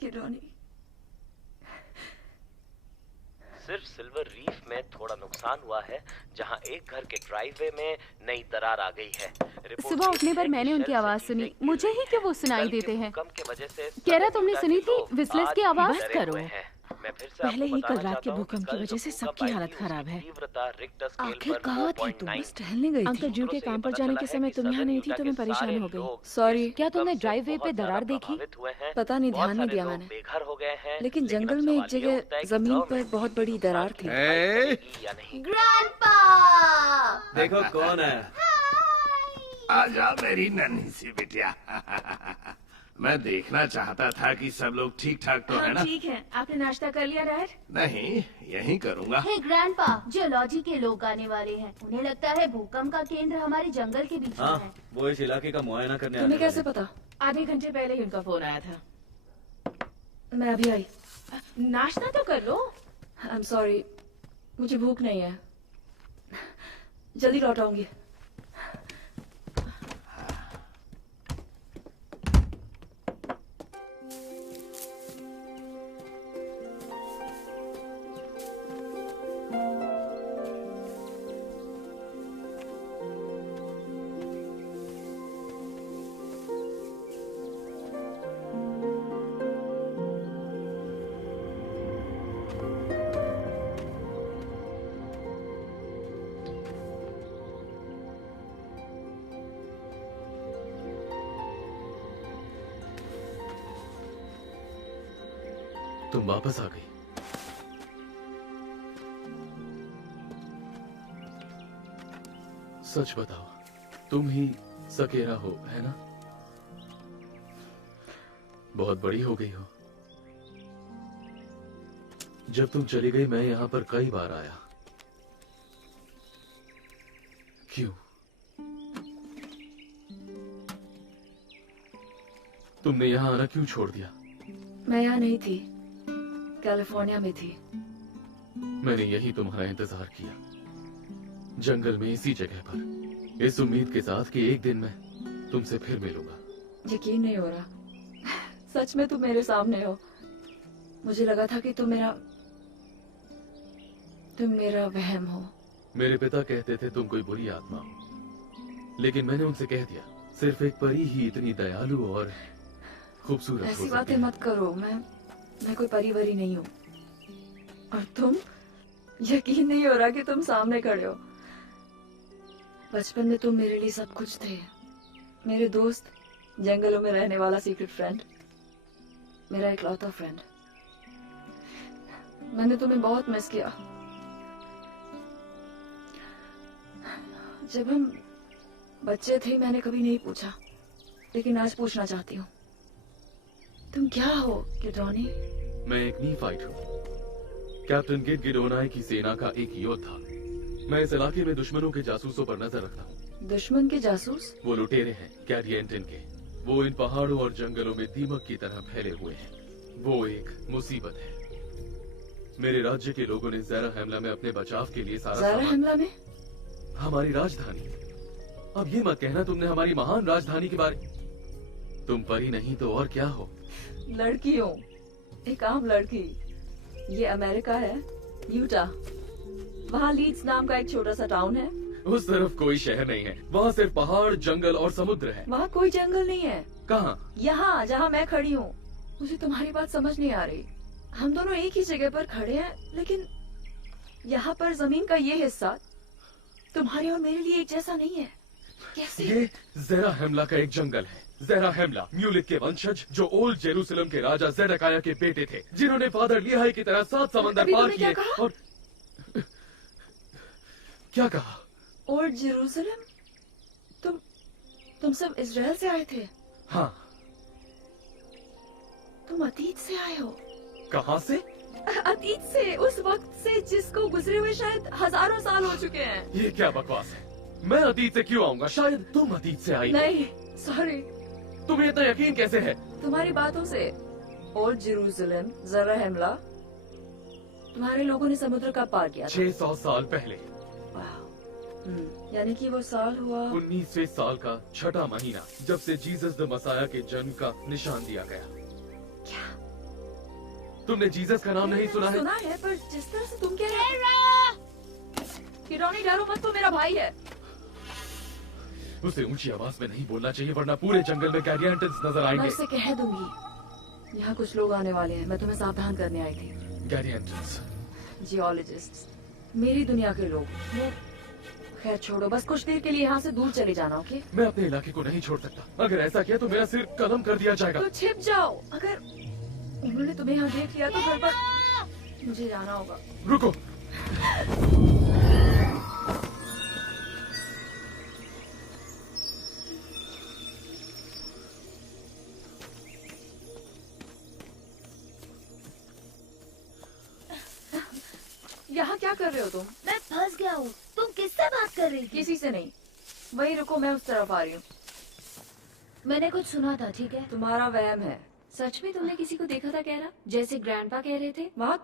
किडोनी। सिर्फ सिल्वर रीफ में थोड़ा नुकसान हुआ है, जहां एक घर के ड्राइववे में नई दरार आ गई है। सुबह उठने पर मैंने उनकी आवाज सुनी, मुझे ही क्यों वो सुनाई देते हैं। कह रहा तुमने सुनी थी विस्लर्स की आवाज? बस करो, पहले ही कल रात के भूकंप की वजह से सबकी हालत खराब है। आखिर कहाँ थी तुम? बस टहलने गई थी। अंकल जू के काम पर जाने के समय तुम यहाँ नहीं थी तो मैं परेशान हो गई। सॉरी। क्या तुमने ड्राइववे पे दरार देखी? पता नहीं, ध्यान नहीं दिया मैंने। लेकिन जंगल में एक जगह जमीन पर बहुत बड़ी दरार थी। ग्रैंडपा! देखो कौन है। आजा मेरी नन्ही सी बिटिया। मैं देखना चाहता था कि सब लोग ठीक ठाक तो है ना? ठीक है, आपने नाश्ता कर लिया डैड? नहीं, यही करूँगा। हे ग्रैंडपा, जियोलॉजी के लोग आने वाले हैं। उन्हें लगता है भूकंप का केंद्र हमारे जंगल के बीच में है। वो इस इलाके का मुआयना करने तुम्हें कैसे पता? आधे घंटे पहले ही उनका फोन आया था। मैं अभी आई। नाश्ता तो कर लो। आई एम सॉरी, मुझे भूख नहीं है। जल्दी लौट आऊंगी। तुम वापस आ गई। सच बताओ, तुम ही सकेरा हो, है ना? बहुत बड़ी हो गई हो। जब तुम चली गई मैं यहां पर कई बार आया। क्यों? तुमने यहाँ आना क्यों छोड़ दिया? मैं यहाँ नहीं थी, कैलिफोर्निया में थी। मैंने यही तुम्हारा इंतजार किया, जंगल में इसी जगह पर, इस उम्मीद के साथ कि एक दिन मैं तुमसे फिर मिलूंगा। यकीन नहीं हो रहा, सच में तुम मेरे सामने हो। मुझे लगा था कि तुम मेरा वहम हो। मेरे पिता कहते थे तुम कोई बुरी आत्मा हो, लेकिन मैंने उनसे कह दिया सिर्फ एक परी ही इतनी दयालु और खूबसूरत हो ऐसी सकती बातें है। मत करो, मैं कोई परी वरी नहीं हूँ। और तुम, यकीन नहीं हो रहा कि तुम सामने खड़े हो। बचपन में तुम मेरे लिए सब कुछ थे, मेरे दोस्त, जंगलों में रहने वाला सीक्रेट फ्रेंड, मेरा इकलौता फ्रेंड। मैंने तुम्हें बहुत मिस किया। जब हम बच्चे थे मैंने कभी नहीं पूछा, लेकिन आज पूछना चाहती हूँ, तुम क्या हो गिडोनी? मैं एक नीफाइट हूँ, कैप्टन गिडोनाई की सेना का एक योद्धा। मैं इस इलाके में दुश्मनों के जासूसों पर नजर रखता हूँ। दुश्मन के जासूस? वो लुटेरे हैं कैरिएंटन के। वो इन पहाड़ों और जंगलों में दीमक की तरह फैले हुए हैं। वो एक मुसीबत है। मेरे राज्य के लोगों ने ज़ेरा हमला में अपने बचाव के लिए सारा ज़ेरा हमला में? हमारी राजधानी। अब ये मत कहना तुमने हमारी महान राजधानी के बारे। तुम परी नहीं तो और क्या हो? लड़की हूँ, एक आम लड़की। ये अमेरिका है, यूटा। वहाँ लीड्स नाम का एक छोटा सा टाउन है। उस तरफ कोई शहर नहीं है, वहाँ सिर्फ पहाड़, जंगल और समुद्र है। वहाँ कोई जंगल नहीं है। कहाँ? यहाँ जहाँ मैं खड़ी हूँ। मुझे तुम्हारी बात समझ नहीं आ रही। हम दोनों एक ही जगह पर खड़े हैं, लेकिन यहाँ पर जमीन का ये हिस्सा तुम्हारे और मेरे लिए एक जैसा नहीं है। कैसे? ये ज़ेरा हमला का एक जंगल है। ज़ेरा हमला म्यूलिक के वंशज, जो ओल्ड जेरूसलम के राजा ज़ेडेकिया के बेटे थे, जिन्होंने फादर लिहाई की तरह 7 समंदर पार किए। और क्या कहा? Old Jerusalem? तुम सब इजराइल से आए थे? हाँ। तुम अतीत से आए हो? कहाँ से? अतीत से, उस वक्त से जिसको गुजरे हुए शायद हजारों साल हो चुके हैं। ये क्या बकवास है? मैं अतीत से क्यों आऊंगा? शायद तुम अतीत से आई हो। नहीं, सॉरी। तुम्हें इतना यकीन कैसे है? तुम्हारी बातों से। ओल्ड जेरूसलम, ज़ेरा हमला, तुम्हारे लोगों ने समुद्र का पार किया था। 600 साल पहले। यानी कि वो साल हुआ 19वें साल का छठा महीना, जब से जीसस द मसाया के जन्म का निशान दिया गया। क्या? तुमने जीसस का नाम नहीं सुना है? सुना है, पर जिस तरह से तुम कह रहे हो। गिडोनी, डरो मत, वो मेरा भाई है। उसे ऊंची आवाज में नहीं बोलना चाहिए, वरना पूरे जंगल में कैरिएंटन्स नजर मैं आएंगे। उसे कह दूंगी। यहाँ कुछ लोग आने वाले हैं, मैं तुम्हें सावधान करने आई थी। कैरिएंटन्स? जियोलॉजिस्ट, मेरी दुनिया के लोग। वो खैर छोड़ो, बस कुछ देर के लिए यहाँ से दूर चले जाना, ओके? मैं अपने इलाके को नहीं छोड़ सकता। अगर ऐसा किया तो मेरा सिर कलम कर दिया जाएगा। तो छिप जाओ। अगर उन्होंने तुम्हें यहाँ देख लिया तो घर पर मुझे जाना होगा। रुको। यहाँ क्या कर रहे हो तुम? मैं फंस गया हूँ। तुम किससे बात कर रही थी? किसी से नहीं। वही रुको, मैं उस तरफ आ रही हूँ। मैंने कुछ सुना था, ठीक है? तुम्हारा वहम है। सच में तुमने किसी को देखा था कहरा, जैसे ग्रैंडपा कह रहे थे? वहाँ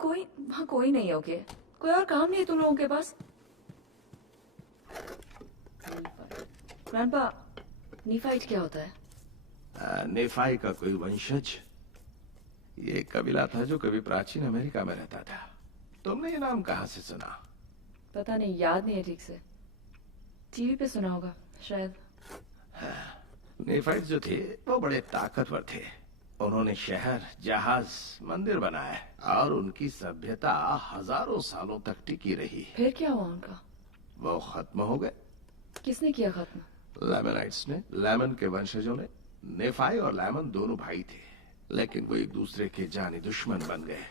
कोई नहीं। ओके, कोई और काम नहीं है तुम लोगों के पास? ग्रैंडपा, नीफाइट क्या होता है? नेफाई का कोई वंशज। ये एक कबीला था जो कभी प्राचीन अमेरिका में रहता था। तुमने ये नाम कहाँ से सुना? पता नहीं, याद नहीं है ठीक से। टीवी पे सुना होगा शायद। नेफाइट जो थे वो बड़े ताकतवर थे। उन्होंने शहर, जहाज, मंदिर बनाए और उनकी सभ्यता हजारों सालों तक टिकी रही। फिर क्या हुआ उनका? वो खत्म हो गए। किसने किया खत्म? लेमनाइट्स ने। लेमन के वंशजों ने। नेफाई और लेमन दोनों भाई थे, लेकिन वो एक दूसरे के जानी दुश्मन बन गए।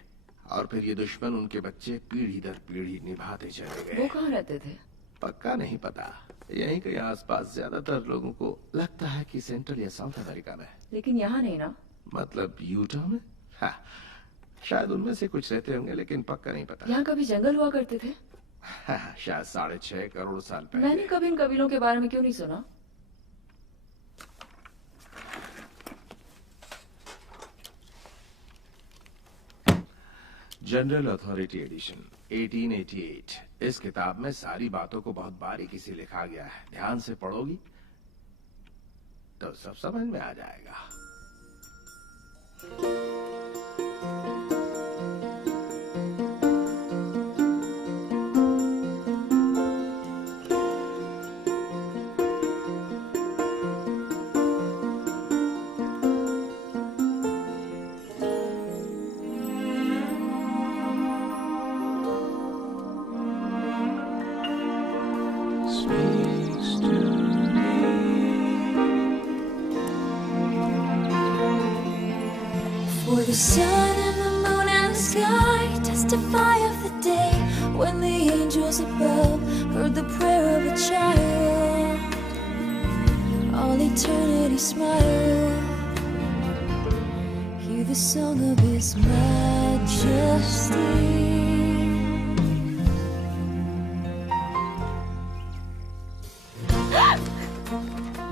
और फिर ये दुश्मन उनके बच्चे पीढ़ी दर पीढ़ी निभाते चले गए। वो कहाँ रहते थे? पक्का नहीं पता। यहीं के आसपास ज्यादातर लोगों को लगता है कि सेंट्रल या साउथ अमेरिका में। लेकिन यहाँ नहीं ना? मतलब यूटा में? हाँ, शायद उनमें से कुछ रहते होंगे, लेकिन पक्का नहीं पता। यहाँ कभी जंगल हुआ करते थे? हाँ, शायद 6.5 करोड़ साल पहले। मैंने कभी इन कबीलों के बारे में क्यों नहीं सुना? General authority edition 1888। इस किताब में सारी बातों को बहुत बारीकी से लिखा गया है। ध्यान से पढ़ोगी तो सब समझ में आ जाएगा। For the sun and the moon and the sky testify of the day when the angels above heard the prayer of a child. All eternity smile, hear the song of His majesty.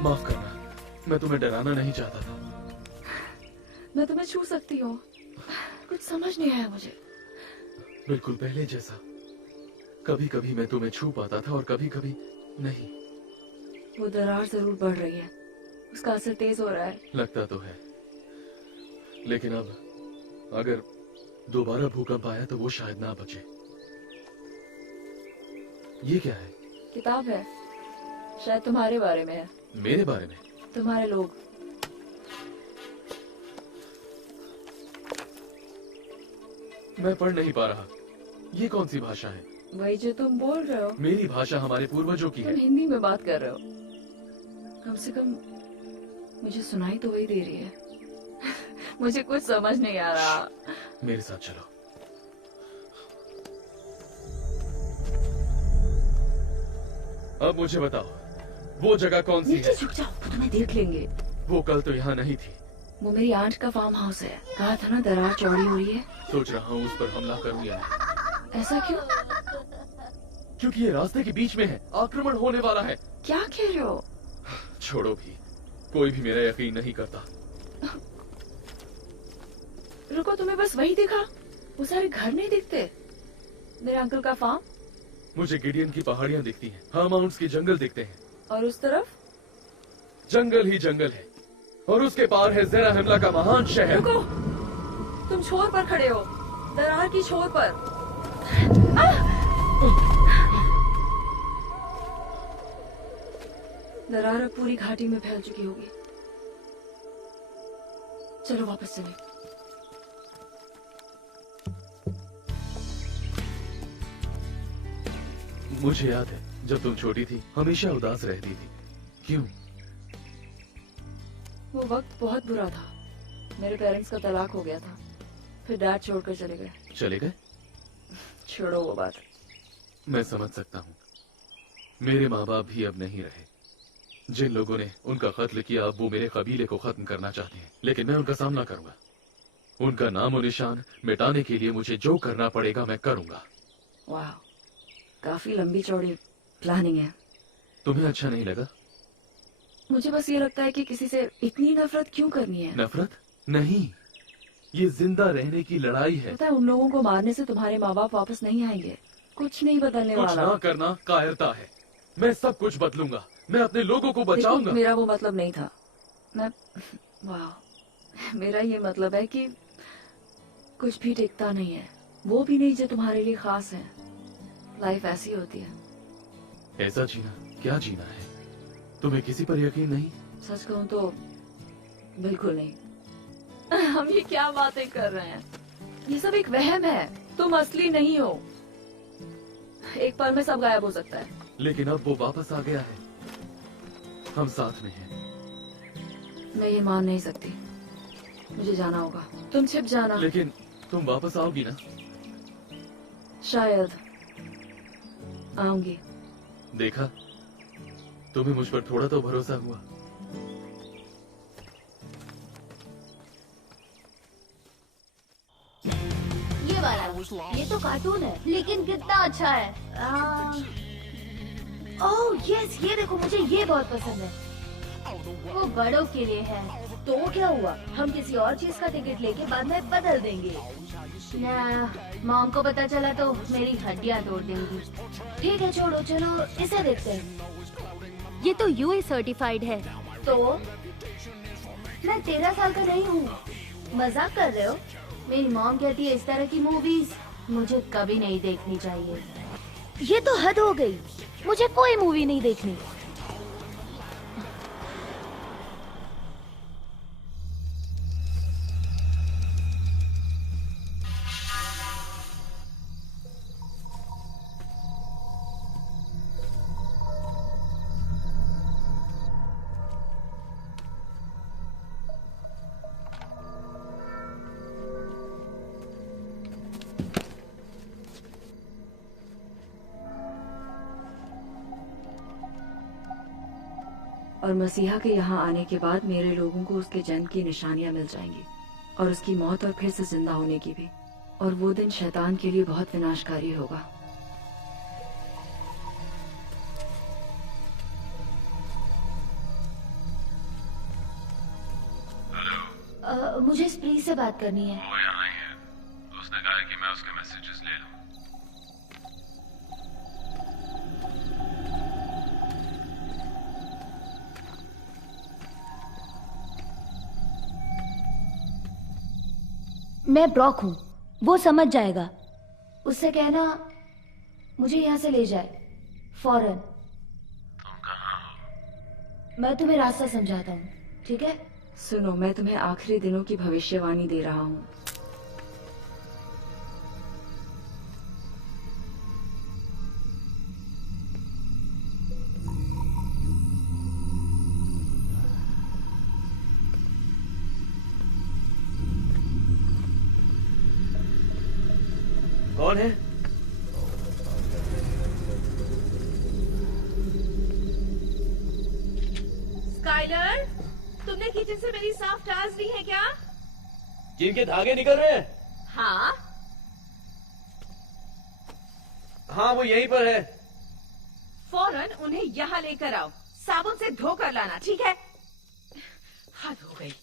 माफ करना, मैं तुम्हें डराना नहीं चाहता था। मैं तुम्हें छू सकती हूँ। कुछ समझ नहीं आया मुझे। बिल्कुल पहले जैसा। कभी कभी मैं तुम्हें छू पाता था और कभी कभी नहीं। वो दरार जरूर बढ़ रही है, उसका असर तेज हो रहा है। लगता तो है, लेकिन अब अगर दोबारा भूकंप आया तो वो शायद ना बचे। ये क्या है? किताब है, शायद तुम्हारे बारे में है। मेरे बारे में? तुम्हारे लोग। मैं पढ़ नहीं पा रहा। ये कौन सी भाषा है? वही जो तुम बोल रहे हो। मेरी भाषा हमारे पूर्वजों की है। तुम हिंदी में बात कर रहे हो। कम से कम मुझे सुनाई तो वही दे रही है। मुझे कुछ समझ नहीं आ रहा। मेरे साथ चलो। अब मुझे बताओ, वो जगह कौन सी है? नीचे झुक जाओ, वो तुम्हें देख लेंगे। वो कल तो यहाँ नहीं थी। वो मेरी आंट का फार्म हाउस है। कहा था ना दरार चौड़ी हो रही है। सोच रहा हूँ उस पर हमला करूँ या नहीं। ऐसा क्यों? क्योंकि ये रास्ते के बीच में है, आक्रमण होने वाला है। क्या कह रहे हो? छोड़ो भी, कोई भी मेरा यकीन नहीं करता। रुको, तुम्हें बस वही दिखा? वो सारे घर नहीं दिखते? मेरे अंकल का फार्म? मुझे गिडियन की पहाड़ियाँ दिखती हैं, हाँ माउंट्स के जंगल दिखते हैं। और उस तरफ? जंगल ही जंगल है, और उसके पार है ज़ेरा हमला का महान शहर। रुको, तुम छोर पर खड़े हो, दरार की छोर पर। दरार अब पूरी घाटी में फैल चुकी होगी। चलो वापस चलें। मुझे याद है जब तुम छोटी थी हमेशा उदास रहती थी। क्यों? वो वक्त बहुत बुरा था। मेरे पेरेंट्स का तलाक हो गया था, फिर डैड छोड़कर चले गए। चले गए? छोड़ो वो बात। मैं समझ सकता हूँ। मेरे माँ बाप भी अब नहीं रहे। जिन लोगों ने उनका कत्ल किया अब वो मेरे कबीले को खत्म करना चाहते हैं, लेकिन मैं उनका सामना करूंगा। उनका नाम और निशान मिटाने के लिए मुझे जो करना पड़ेगा मैं करूंगा। वाह, काफी लंबी चौड़ी प्लानिंग है। तुम्हें अच्छा नहीं लगा? मुझे बस ये लगता है कि किसी से इतनी नफरत क्यों करनी है। नफरत नहीं, ये जिंदा रहने की लड़ाई है। पता है, उन लोगों को मारने से तुम्हारे माँ बाप वापस नहीं आएंगे। कुछ नहीं बदलने कुछ वाला। ना करना कायरता है। मैं सब कुछ बदलूंगा, मैं अपने लोगों को बचाऊंगा। मेरा वो मतलब नहीं था। वाह, मेरा ये मतलब है कि कुछ भी टिकता नहीं है, वो भी नहीं जो तुम्हारे लिए खास है। लाइफ ऐसी होती है। ऐसा जीना क्या जीना है? तुम्हें किसी पर यकीन नहीं? सच कहूँ तो बिल्कुल नहीं। हम ये क्या बातें कर रहे हैं? ये सब एक वहम है। तुम असली नहीं हो। एक पल में सब गायब हो सकता है। लेकिन अब वो वापस आ गया है, हम साथ में हैं। मैं ये मान नहीं सकती। मुझे जाना होगा। तुम छिप जाना। लेकिन तुम वापस आओगी ना? शायद आऊंगी। देखा, तुम्हें मुझ पर थोड़ा तो भरोसा हुआ। ये वाला, ये तो कार्टून है, लेकिन कितना अच्छा है। ओह यस, ये देखो, मुझे ये बहुत पसंद है। वो बड़ों के लिए है। तो क्या हुआ, हम किसी और चीज का टिकट लेके बाद में बदल देंगे। ना, मॉम को पता चला तो मेरी हड्डियां तोड़ देंगी। ठीक है छोड़ो, चलो इसे देखते हैं। ये तो यूए सर्टिफाइड है। तो मैं 13 साल का नहीं हूँ, मजाक कर रहे हो? मेरी मॉम कहती है इस तरह की मूवीज मुझे कभी नहीं देखनी चाहिए। ये तो हद हो गई, मुझे कोई मूवी नहीं देखनी। और मसीहा के यहाँ आने के बाद मेरे लोगों को उसके जन्म की निशानियां मिल जाएंगी, और उसकी मौत और फिर से जिंदा होने की भी। और वो दिन शैतान के लिए बहुत विनाशकारी होगा। मुझे स्प्री से बात करनी है। वो यहाँ ही है। उसने कहा कि मैं उसके मैसेजेस ले लूं। मैं ब्रॉक हूँ, वो समझ जाएगा। उससे कहना मुझे यहाँ से ले जाए फौरन। तुम कहाँ हो? मैं तुम्हें रास्ता समझाता हूँ, ठीक है? सुनो, मैं तुम्हें आखिरी दिनों की भविष्यवाणी दे रहा हूँ। कौन है? स्काइलर, तुमने किचन से मेरी साफ टाल्स ली है क्या? जिनके धागे निकल रहे हैं? हाँ। हाँ, वो यहीं पर है। फौरन उन्हें यहाँ लेकर आओ, साबुन से धोकर लाना, ठीक है? हद हो गई।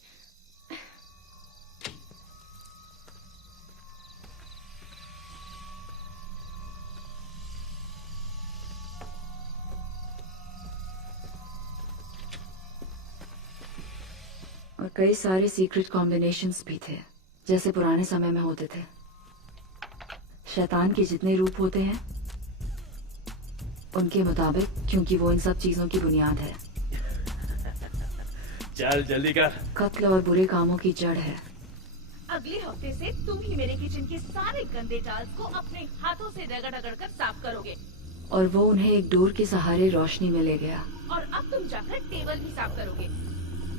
और कई सारे सीक्रेट कॉम्बिनेशंस भी थे, जैसे पुराने समय में होते थे। शैतान के जितने रूप होते हैं उनके मुताबिक, क्योंकि वो इन सब चीजों की बुनियाद है। चल जल्दी कर। कत्ल और बुरे कामों की जड़ है। अगले हफ्ते से तुम ही मेरे किचन के सारे गंदे टाल्स को अपने हाथों से रगड़-रगड़ कर साफ करोगे। और वो उन्हें एक डोर के सहारे रोशनी में ले गया। और अब तुम जाकर टेबल भी साफ करोगे।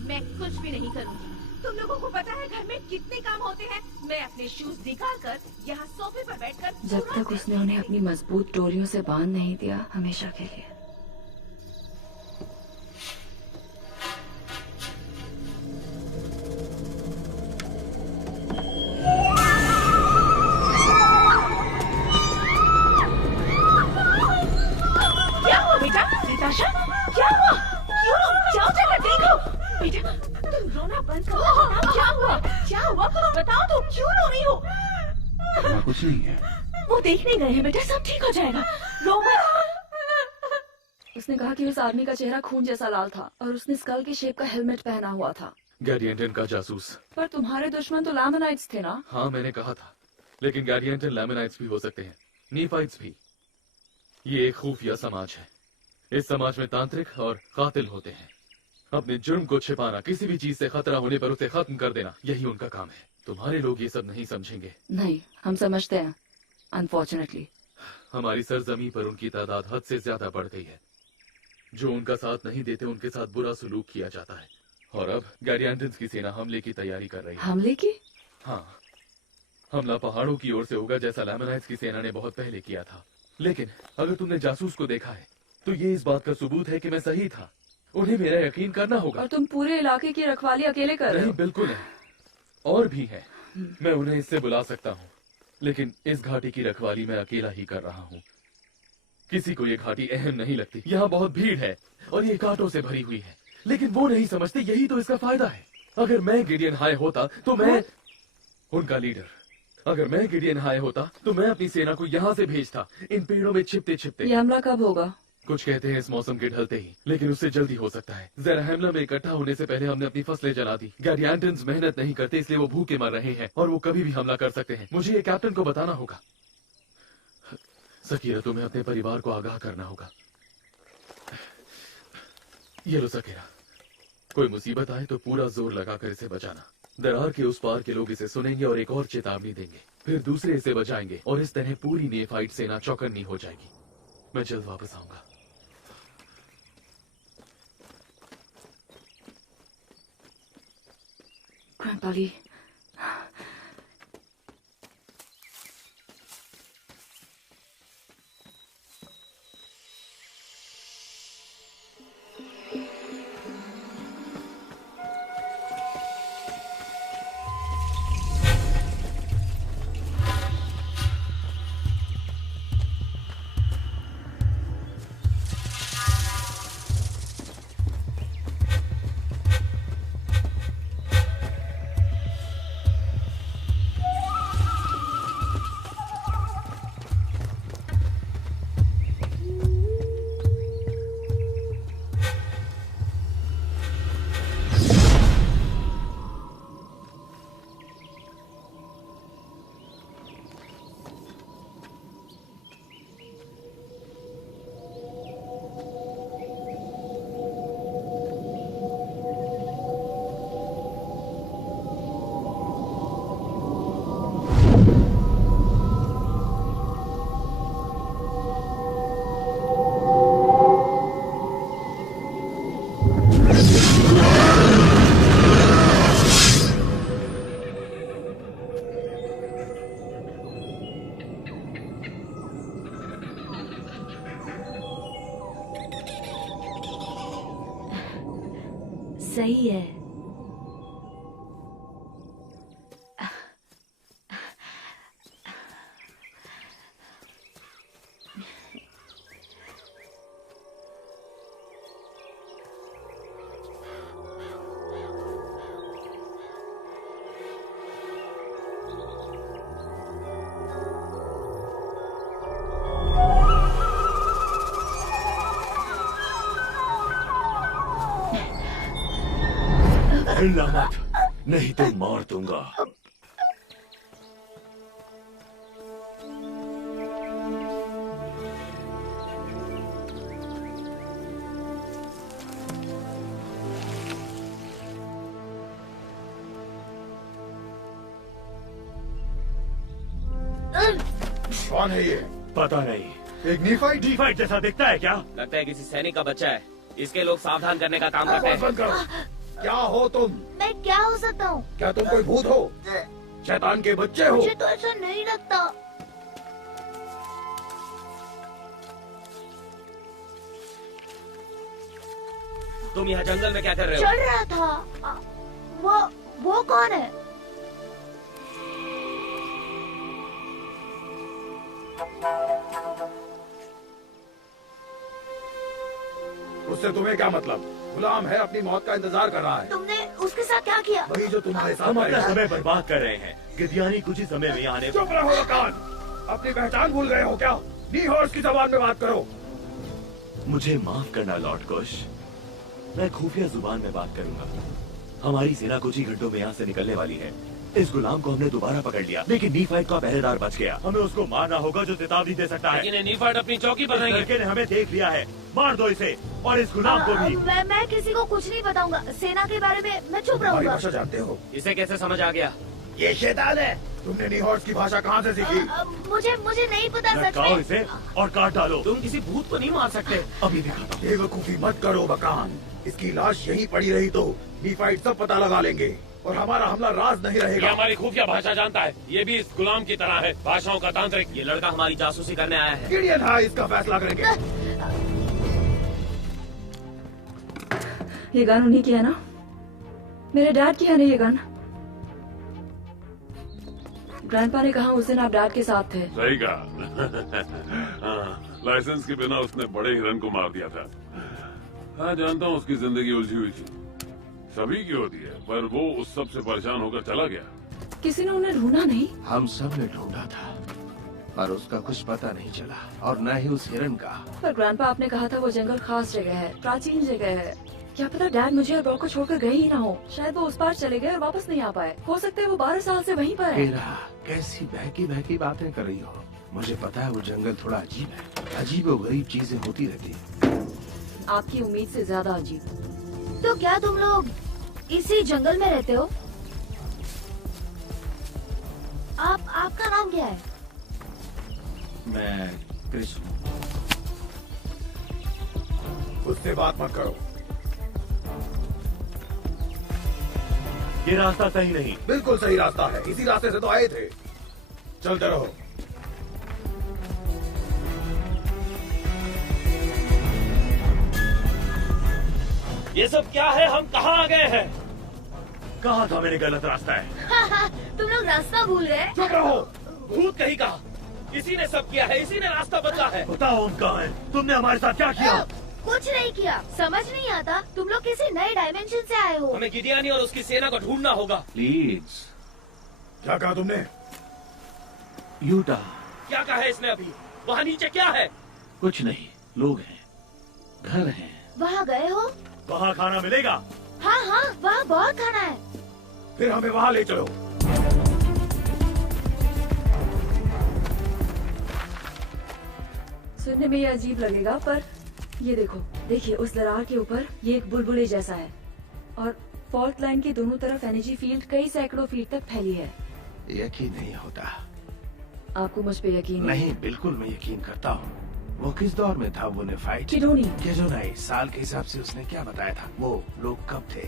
मैं कुछ भी नहीं करूंगी। तुम लोगों को पता है घर में कितने काम होते हैं। मैं अपने शूज निकाल कर यहाँ सोफे पर बैठकर जब तक उसने उन्हें अपनी मजबूत डोरियों से बांध नहीं दिया, हमेशा के लिए। क्या हुआ बेटा? निताशा, क्या हुआ? क्यों? जाओ जरा देखो। बेटा, तुम रोना बंद करो। बताओ क्या हुआ? क्या हुआ? बताओ तुम क्यों रो रही हो? कुछ नहीं है। वो देखने गए हैं बेटा, सब ठीक हो जाएगा। रो मत। उसने कहा कि उस आदमी का चेहरा खून जैसा लाल था और उसने स्कल के शेप का हेलमेट पहना हुआ था। गैरिएंटन का जासूस। पर तुम्हारे दुश्मन तो लैमनाइट्स थे ना? हाँ, मैंने कहा था, लेकिन गैरिएंटन लैमनाइट्स भी हो सकते हैं, नीफाइट्स भी। ये एक खुफिया समाज है। इस समाज में तांत्रिक और कातिल होते हैं। अपने जुर्म को छिपाना, किसी भी चीज से खतरा होने पर उसे खत्म कर देना, यही उनका काम है। तुम्हारे लोग ये सब नहीं समझेंगे। नहीं, हम समझते हैं, अनफॉर्चुनेटली। हमारी सरजमी पर उनकी तादाद हद से ज्यादा बढ़ गई है। जो उनका साथ नहीं देते उनके साथ बुरा सलूक किया जाता है। और अब गैरिएंटन्स की सेना हमले की तैयारी कर रही है। हमले की? हाँ, हमला पहाड़ों की ओर से होगा, जैसा लैमनाइट्स की सेना ने बहुत पहले किया था। लेकिन अगर तुमने जासूस को देखा है तो ये इस बात का सबूत है कि मैं सही था। उन्हें मेरा यकीन करना होगा। और तुम पूरे इलाके की रखवाली अकेले कर रहे हो? नहीं, बिल्कुल नहीं। और भी है। मैं उन्हें इससे बुला सकता हूँ, लेकिन इस घाटी की रखवाली मैं अकेला ही कर रहा हूँ। किसी को ये घाटी अहम नहीं लगती। यहाँ बहुत भीड़ है और ये कांटों से भरी हुई है। लेकिन वो नहीं समझते, यही तो इसका फायदा है। अगर मैं गिडियन हाई होता तो मैं उनका लीडर, अगर मैं गिडियन हाई होता तो मैं अपनी सेना को यहाँ से भेजता, इन पेड़ों में छिपते छिपते। ये हमला कब होगा? कुछ कहते हैं इस मौसम के ढलते ही, लेकिन उससे जल्दी हो सकता है। ज़राहमला में इकट्ठा होने से पहले हमने अपनी फसलें जला दी। गैरिएंटन्स मेहनत नहीं करते, इसलिए वो भूखे मर रहे हैं और वो कभी भी हमला कर सकते हैं। मुझे ये कैप्टन को बताना होगा। सकीरा, तुम्हें अपने परिवार को आगाह करना होगा। ये लो सकीरा, कोई मुसीबत आए तो पूरा जोर लगाकर इसे बचाना। दरार के उस पार के लोग इसे सुनेंगे और एक और चेतावनी देंगे, फिर दूसरे इसे बचाएंगे और इस तरह पूरी नेफाइट सेना चौकन्नी हो जाएगी। मैं जल्द वापस आऊंगा। ग्रैंडपा ली, सही है। हिलना मत, नहीं तो मार दूंगा। कौन है ये? पता नहीं। एक नीफाइट जैसा दिखता है क्या? लगता है किसी सैनिक का बच्चा है। इसके लोग सावधान करने का काम करते हैं। क्या हो तुम? मैं क्या हो सकता हूँ? क्या तुम कोई भूत हो? शैतान के बच्चे हो? मुझे तो ऐसा नहीं लगता। तुम यहाँ जंगल में क्या कर रहे हो? चल रहा था। वो कौन है? उससे तुम्हें क्या मतलब? गुलाम है, अपनी मौत का इंतजार कर रहा है। तुमने उसके साथ क्या किया? वही जो तुम्हारे साथ। हम अपना समय बर्बाद कर रहे हैं। गिदियानी कुछ ही समय में आने। चुप रहो कान। अपनी पहचान भूल गए हो क्या? नी हॉर्स की जबान में बात करो। मुझे माफ करना लॉर्ड कुश, मैं खुफिया जुबान में बात करूंगा। हमारी सेना कुछ ही घंटों में यहाँ से निकलने वाली है। इस गुलाम को हमने दोबारा पकड़ लिया, लेकिन नीफाइट का पहरेदार बच गया। हमें उसको मारना होगा जो चेतावनी दे सकता है। लेकिन नीफाइट अपनी चौकी पर नहीं है। लड़के ने हमें देख लिया है, मार दो इसे और इस गुलाम को भी। मैं किसी को कुछ नहीं बताऊंगा। सेना के बारे में मैं चुप रहूंगा। भाषा जानते हो? इसे कैसे समझ आ गया? ये शैतान है। तुमने नी हॉर्स की भाषा कहाँ से सीखी? मुझे नहीं पता सच में। इसे और काट डालो। तुम किसी भूत को नहीं मार सकते। अभी दिखाता हूँ। बेवकूफी मत करो बकान। इसकी लाश यहीं पड़ी रही तो नीफाइट सब पता लगा लेंगे और हमारा हमला राज नहीं रहेगा। ये हमारी खुफिया भाषा जानता है। ये भी इस गुलाम की तरह है, भाषाओं का तांत्रिक। ये लड़का हमारी जासूसी करने आया है। गिडियन हाई इसका फैसला करेंगे। ये गन उन्हीं की है ना? मेरे डैड की है ना ये गन? ग्रैंडपा ने कहा उस दिन आप डैड के साथ थे। सही कहा। लाइसेंस के बिना उसने बड़े हिरन को मार दिया था। हाँ जानता हूँ उसकी जिंदगी उलझी हुई थी, सभी की होती है, पर वो उस सब से परेशान होकर चला गया। किसी ने उन्हें ढूंढा नहीं? हम सब ने ढूंढा था, पर उसका कुछ पता नहीं चला, और न ही उस हिरन का। पर ग्रैंडपा आपने कहा था वो जंगल खास जगह है, प्राचीन जगह है। क्या पता डैड मुझे और ब्रॉक को छोड़कर गए ही ना हो। शायद वो उस पार चले गए और वापस नहीं आ पाए। हो सकता है वो 12 साल से वहीं पर है। कैसी बहकी बहकी बातें कर रही हो? मुझे पता है वो जंगल थोड़ा अजीब है, अजीब और गरीब चीजें होती रहती है। आपकी उम्मीद से ज्यादा अजीब। तो क्या तुम लोग इसी जंगल में रहते हो? आपका नाम क्या है? मैं क्रिश हूँ। उससे बात मत करो। ये रास्ता सही नहीं। बिल्कुल सही रास्ता है, इसी रास्ते से तो आए थे। चलते रहो। ये सब क्या है? हम कहाँ आ गए हैं? कहा था मैंने गलत रास्ता है। तुम लोग रास्ता भूल गए? चुप रहो, भूत कहीं का। इसी ने सब किया है, इसी ने रास्ता बदला है। बताओ हम कहाँ हैं? तुमने हमारे साथ क्या किया? कुछ नहीं किया। समझ नहीं आता, तुम लोग किसी नए डायमेंशन से आए हो। हमें गिडियानी और उसकी सेना को ढूंढना होगा। प्लीज। क्या कहा तुमने? यूटा। क्या कहा है इसने अभी? वहाँ नीचे क्या है? कुछ नहीं, लोग हैं, घर हैं। वहाँ गए हो? वहाँ खाना मिलेगा? हाँ हाँ, वहाँ बहुत खाना है। फिर हमें वहाँ ले चलो। सुनने में ये अजीब लगेगा, पर ये देखो, देखिए उस दरार के ऊपर ये एक बुलबुले जैसा है, और फॉल्ट लाइन के दोनों तरफ एनर्जी फील्ड कई सैकड़ों फीट तक फैली है। यकीन नहीं होता। आपको मुझ पे यकीन नहीं? बिल्कुल मैं यकीन करता हूँ। वो किस दौर में था वो नेफाइट? किडोनी। साल के हिसाब से उसने क्या बताया था? वो लोग कब थे?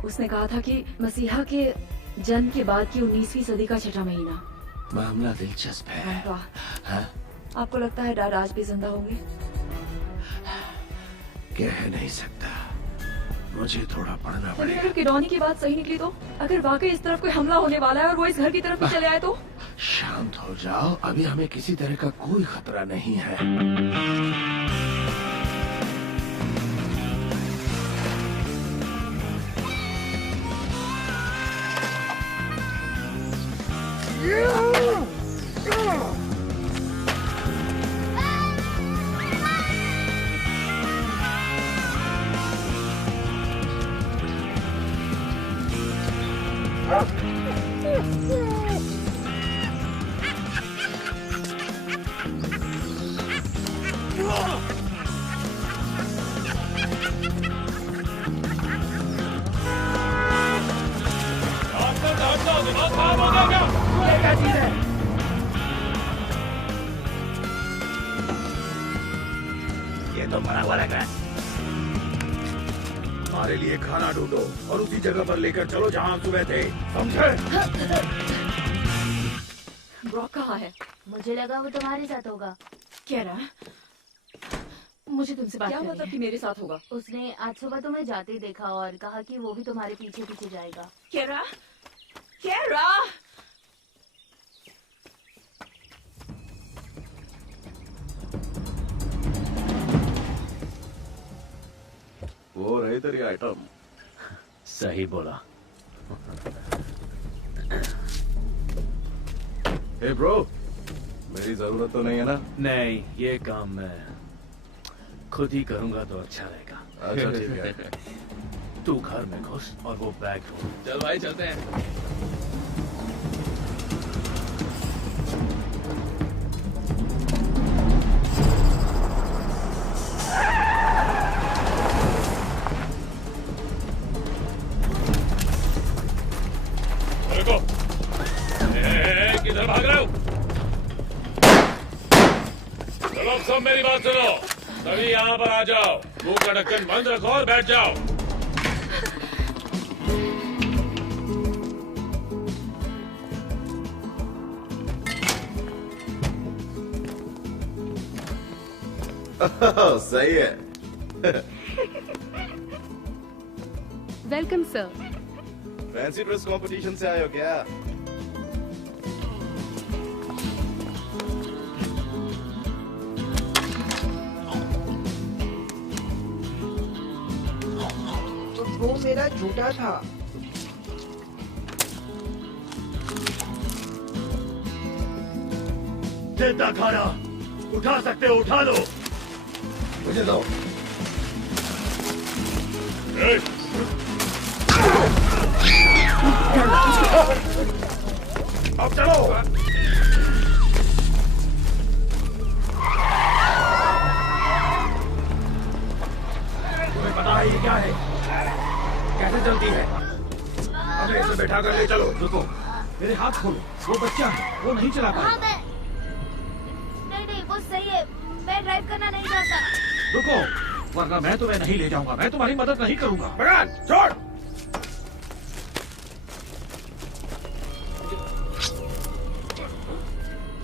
उसने कहा था कि मसीहा के जन्म के बाद की 19वीं सदी का छठा महीना। मामला दिलचस्प है। हाँ? आपको लगता है डैड आज भी जिंदा होंगे? कह नहीं सकता, मुझे थोड़ा पढ़ना पड़ेगा। अगर किडोनी की बात सही निकली तो, अगर वाकई इस तरफ कोई हमला होने वाला है और वो इस घर की तरफ ही चले आए तो? शांत हो जाओ, अभी हमें किसी तरह का कोई खतरा नहीं है। ये तो मरा हुआ लग रहा है। हमारे लिए खाना ढूंढो और उसी जगह पर लेकर चलो जहाँ हम सुबह थे, समझे? ब्रॉक कहाँ है? मुझे लगा वो तुम्हारे साथ होगा। क्या रहा? मुझे तुमसे बात करनी है। क्या मतलब कि मेरे साथ होगा? उसने आज सुबह तुम्हें जाते ही देखा और कहा कि वो भी तुम्हारे पीछे पीछे जाएगा। क्या रहा? क्या रहा? वो रही तेरी आइटम। सही बोला। हे ब्रो, मेरी जरूरत तो नहीं है ना? नहीं, ये काम मैं खुद ही करूंगा तो अच्छा रहेगा। अच्छा ठीक है। तू घर में घुस और वो बैग ढूंढ। चल भाई चलते हैं। देखो, किधर भाग रहे हो? चलो सब मेरी बात सुनो, सभी यहाँ पर आ जाओ, मुंह का ढक्कन बंद रखो और बैठ जाओ। सही है। Welcome sir. Fancy dress competition से आए हो क्या? वो मेरा झूठा था। जिंदा खाना उठा सकते हो, उठा लो। मुझे दो। अब चलो। तुम्हें पता है ये क्या है? कैसे चलती है? अबे इसे बैठा कर ले चलो। रुको, मेरे हाथ खोलो। वो बच्चा है, वो नहीं चला हाँ, पाएगा। नहीं वो सही है, मैं ड्राइव करना नहीं चाहता। रुको, वरना मैं तुम्हें नहीं ले जाऊंगा। मैं तुम्हारी मदद नहीं करूंगा। भगवान, छोड़।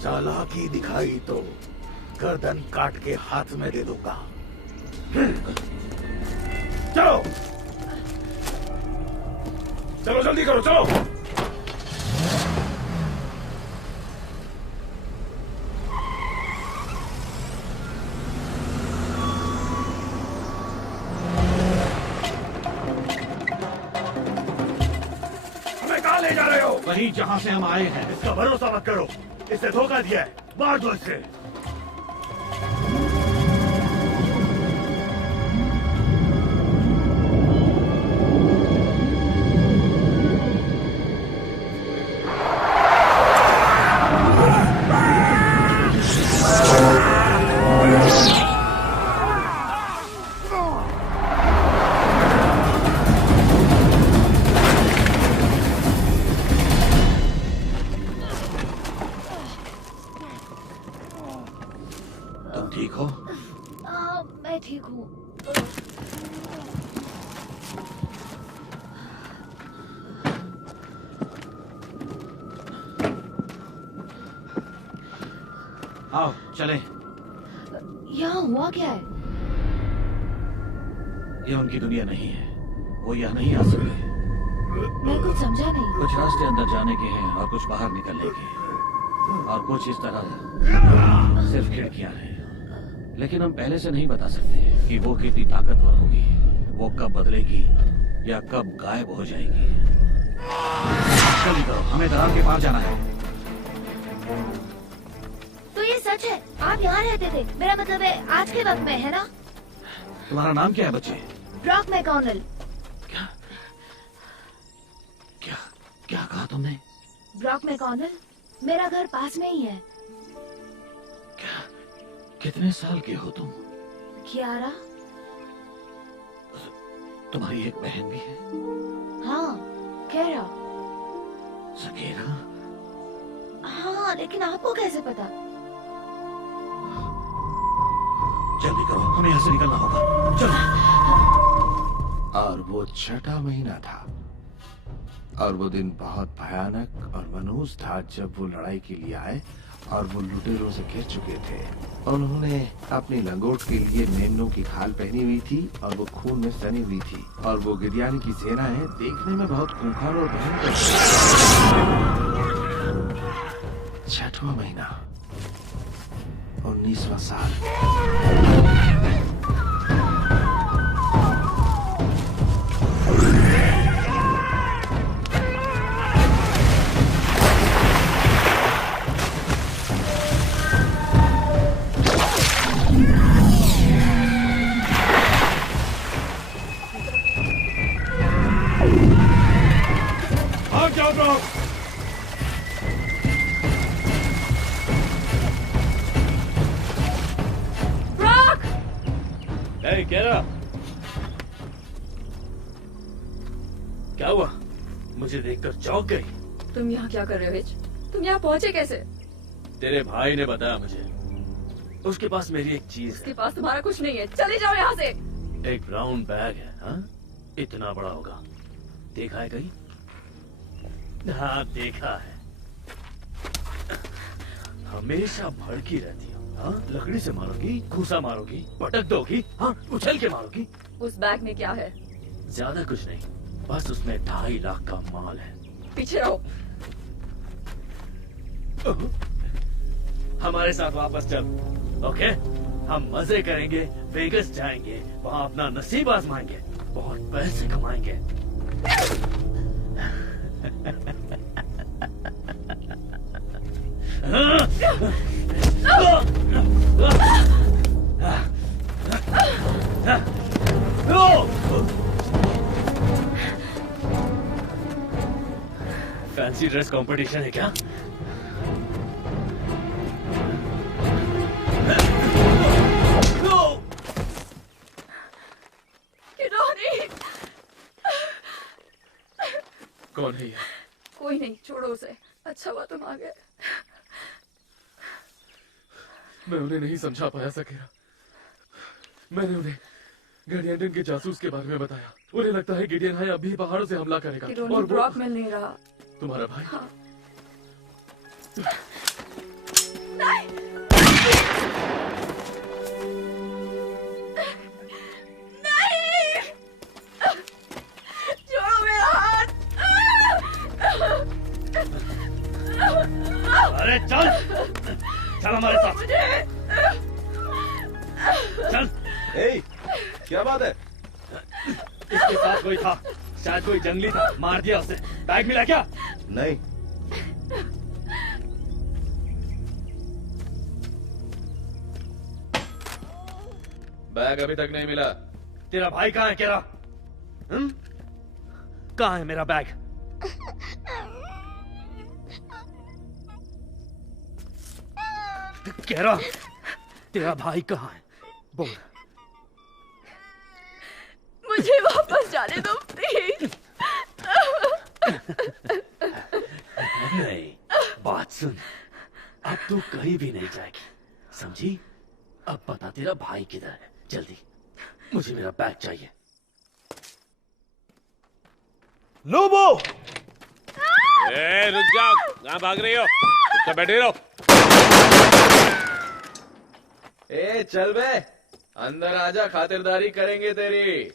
चालाकी दिखाई तो गर्दन काट के हाथ में दे दूंगा। चलो चलो, जल्दी करो, चलो। हमें कहाँ ले जा रहे हो? वहीं जहाँ से हम आए हैं। इसका भरोसा मत करो, इसने धोखा दिया है। मार दो इसे। मैं ठीक हूँ। आओ चले। यहाँ हुआ क्या है? ये उनकी दुनिया नहीं है, वो यहाँ नहीं आ सकते। मैं कुछ समझा नहीं। कुछ रास्ते अंदर जाने के हैं और कुछ बाहर निकलने के, और कुछ इस तरह सिर्फ खिड़कियां हैं। लेकिन हम पहले से नहीं बता सकते कि वो कितनी ताकतवर होगी, वो कब बदलेगी या कब गायब हो जाएगी। जल्दी करो, हमें दरार के पार जाना है। तो ये सच है, आप यहाँ रहते थे? मेरा मतलब है आज के वक्त में, है ना? तुम्हारा नाम क्या है बच्चे? ब्रॉक मैकॉनल। क्या कहा तुमने? ब्रॉक मैकॉनल, मेरा घर पास में ही है। कितने साल के हो तुम? 11। तुम्हारी एक बहन भी है? हाँ, केरा। सकेरा? हाँ, लेकिन आपको कैसे पता? जल्दी करो, हमें यहाँ से निकलना होगा। चलो। और वो 6वां महीना था, और वो दिन बहुत भयानक और मनहूस था जब वो लड़ाई के लिए आए और वो लुटेरों से घिर चुके थे। उन्होंने अपनी लंगोट के लिए मेमनों की खाल पहनी हुई थी और वो खून में सनी हुई थी। और वो गिरयानी की सेना है, देखने में बहुत खूंखार और भयंकर। 6वां महीना, 19वां साल। क्या हुआ? मुझे देखकर चौंक गई। तुम यहाँ क्या कर रहे हो हिच? तुम यहाँ पहुँचे कैसे? तेरे भाई ने बताया मुझे। उसके पास मेरी एक चीज उसके पास तुम्हारा कुछ नहीं है, चले जाओ यहाँ से। एक ब्राउन बैग है। हाँ, इतना बड़ा होगा। देखा है कहीं? हाँ, देखा है। हमेशा भड़की रहती हो। हाँ, लकड़ी से मारोगी, घूसा मारोगी, पटक दोगी, हाँ, उछल के मारोगी। उस बैग में क्या है? ज्यादा कुछ नहीं, बस उसमें 2.5 लाख का माल है। पीछे रहो। हमारे साथ वापस चल। ओके? हम मजे करेंगे, वेगस जाएंगे, वहाँ अपना नसीब आजमाएंगे, बहुत पैसे कमाएंगे। फैंसी ड्रेस कंपटीशन है क्या? कौन है ये? कोई नहीं, छोड़ो उसे। अच्छा हुआ तुम आ गए। मैं उन्हें नहीं समझा पाया सकेरा। मैंने उन्हें गार्डियन के जासूस के बारे में बताया। उन्हें लगता है गिडियन हाई अभी पहाड़ों से हमला करेगा और ब्रॉक मिल नहीं रहा। तुम्हारा भाई? हाँ। नहीं, छोड़ो मेरा हाथ। अरे चल, चल हमारे साथ। चल। क्या बात है? इसके साथ कोई था, शायद कोई जंगली था, मार दिया उसे। बैग मिला क्या? नहीं। बैग अभी तक नहीं मिला। तेरा भाई कहाँ है केरा? कहाँ है मेरा बैग? केरा, तेरा भाई कहाँ है? बोल। मुझे वापस जाने दो प्लीज। नहीं, बात सुन, अब तू कहीं भी नहीं जाएगी, समझी? अब बता तेरा भाई किधर है? जल्दी, मुझे मेरा बैग चाहिए। लोबो! रुक जाओ, कहाँ भाग रही हो? तो बैठे रहो। चल बे, अंदर आजा, खातिरदारी करेंगे तेरी।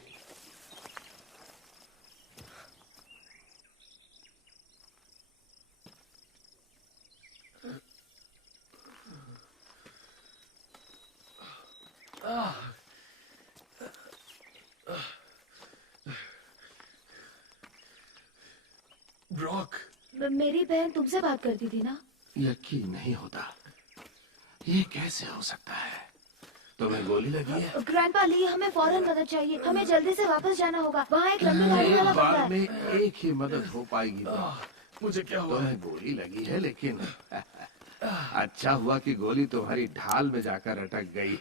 ब्रॉक, मेरी बहन तुमसे बात करती थी ना? यकीन नहीं होता, ये कैसे हो सकता है? तुम्हें गोली लगी है? ग्रैंडपा ली, हमें फौरन मदद चाहिए। हमें जल्दी से वापस जाना होगा। वहाँ एक लंबी गाड़ी वाला बंदा बार है। में एक ही मदद हो पाएगी। मुझे क्या हुआ? तुम्हें गोली लगी है, लेकिन अच्छा हुआ कि गोली तुम्हारी ढाल में जाकर अटक गई।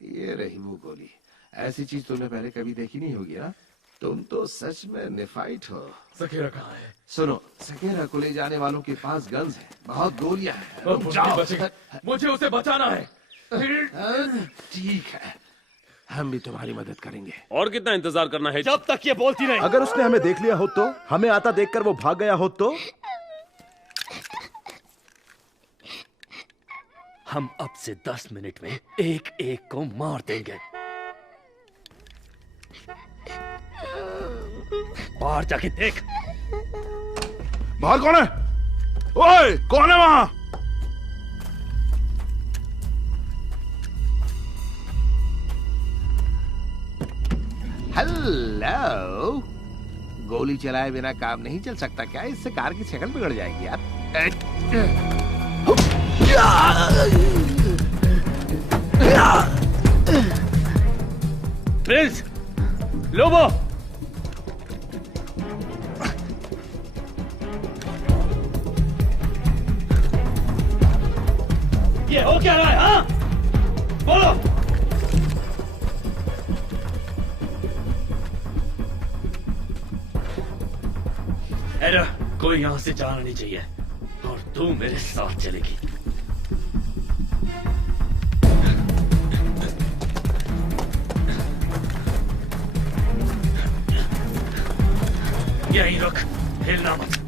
ये रही वो गोली। ऐसी चीज तुमने पहले कभी देखी नहीं होगी ना? तुम तो सच में निफाइट हो। सकेरा कहाँ है? सुनो, सकेरा को ले जाने वालों के पास गन्स है, बहुत गोलियां हैं। मुझे उसे बचाना है। ठीक है, हम भी तुम्हारी मदद करेंगे। और कितना इंतजार करना है? जब तक ये बोलती नहीं। अगर उसने हमें देख लिया हो तो, हमें आता देखकर वो भाग गया हो तो? हम अब से 10 मिनट में एक एक को मार देंगे। बाहर जाके देख। बाहर कौन है? ओए, कौन है वहां? हेलो, गोली चलाए बिना काम नहीं चल सकता क्या? इससे कार की शक्ल बिगड़ जाएगी यार। प्रिंस, लोबो, ये हो क्या रहा है? हाँ, बोलो। एरा, कोई यहां से जाना नहीं चाहिए और तू मेरे साथ चलेगी। यहीं रुक, हिलना मत।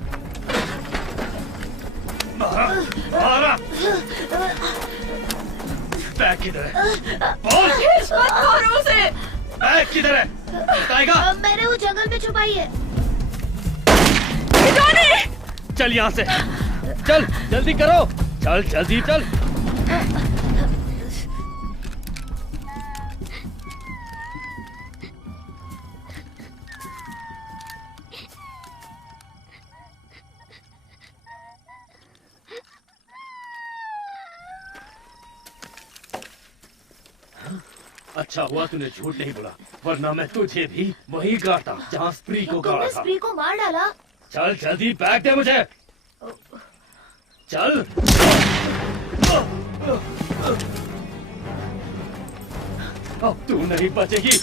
बैग किधर है? बोल। मत मारो उसे। बैग किधर है? बताएगा? मैंने वो जंगल में छुपाई है। चल यहाँ से, चल जल्दी करो, चल जल्दी चल। अच्छा हुआ तूने झूठ नहीं बोला, वरना मैं तुझे भी वहीं गाड़ता जहाँ स्प्री को गाड़ा तुमने था। स्प्री को मार डाला। चल जल्दी बैग दे मुझे। चल। अब तू नहीं बचेगी।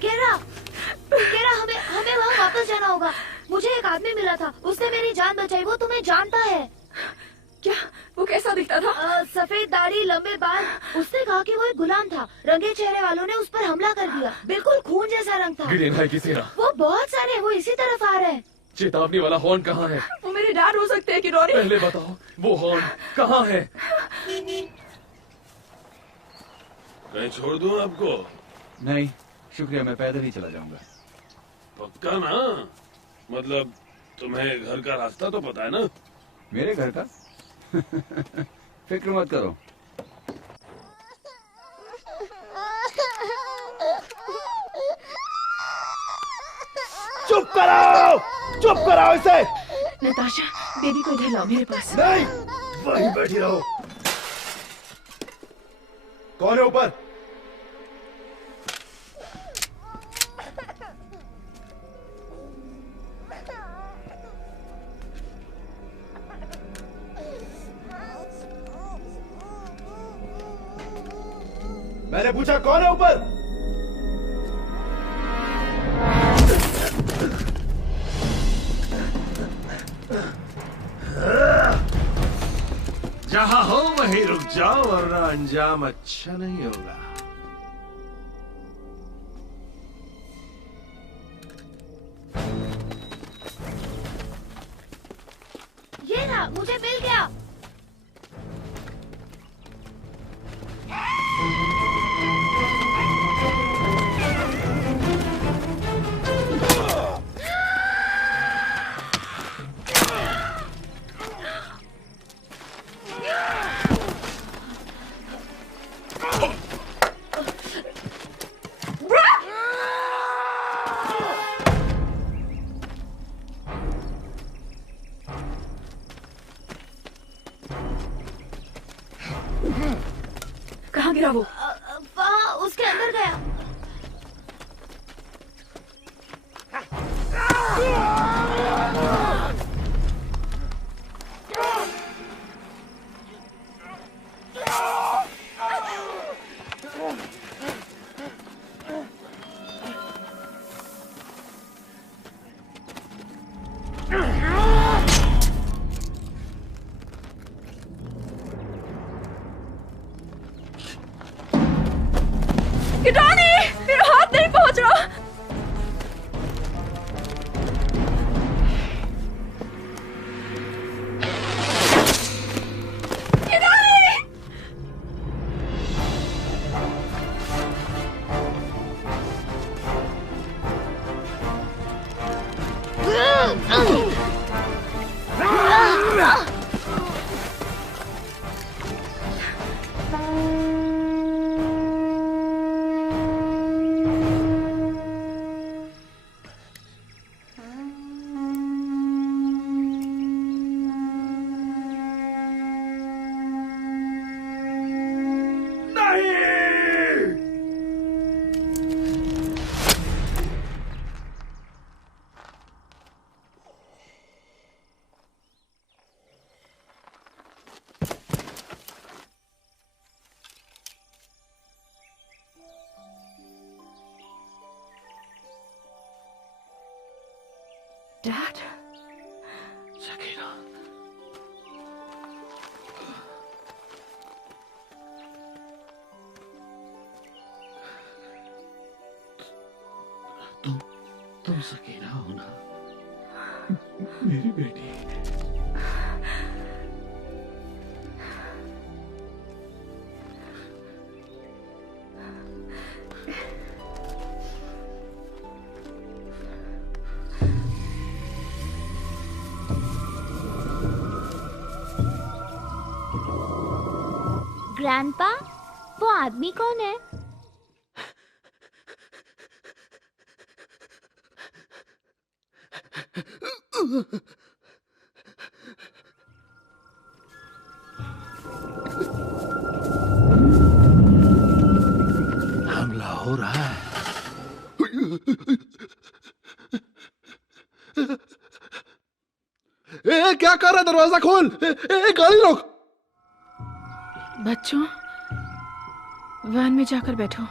केरा, केरा, हमें हमें वहाँ वापस जाना होगा। मुझे एक आदमी मिला था, उसने मेरी जान बचाई। वो तुम्हें जानता है क्या? वो कैसा दिखता था? सफेद दाढ़ी, लंबे बाल। उसने कहा कि वो एक गुलाम था। रंगे चेहरे वालों ने उस पर हमला कर दिया। बिल्कुल खून जैसा रंग था। ग्रीन है किसी ना। वो बहुत सारे, वो इसी तरफ आ रहे हैं। चेतावनी वाला हॉर्न कहाँ है? वो मेरे डैड हो सकते हैं किरोरी। पहले बताओ वो हॉर्न कहाँ है? मैं छोड़ दूं आपको? नहीं शुक्रिया, मैं पैदल ही चला जाऊंगा। पक्का ना? मतलब तुम्हें घर का रास्ता तो पता है ना? मेरे घर का? फिक्र मत करो। चुप कराओ, चुप कराओ इसे। नताशा, बेबी को इधर लाओ मेरे पास। नहीं, वहीं बैठी रहो। कौन है ऊपर? मैंने पूछा कौन है ऊपर? जहां हो वहीं रुक जाओ वरना अंजाम अच्छा नहीं होगा। ये ना, मुझे मिल गया। कहाँ गिरा वो? वहाँ उसके अंदर गया। किटानी, मेरा हाथ नहीं पहुंच रहा। डैड, सकीना, तुम सकीना हो ना, मेरी बेटी। ग्रैंडपा, वो आदमी कौन है? हमला हो रहा है। क्या कर रहा है? दरवाजा खोल। गाड़ी रोक। बच्चों, वैन में जाकर बैठो।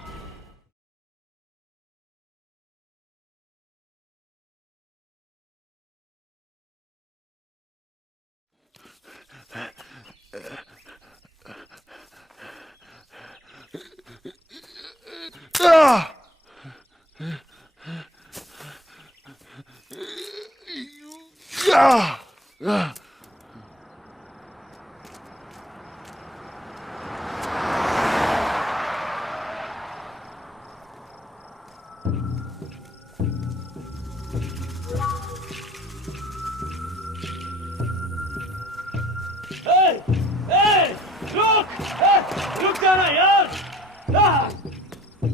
रुक जाना यार।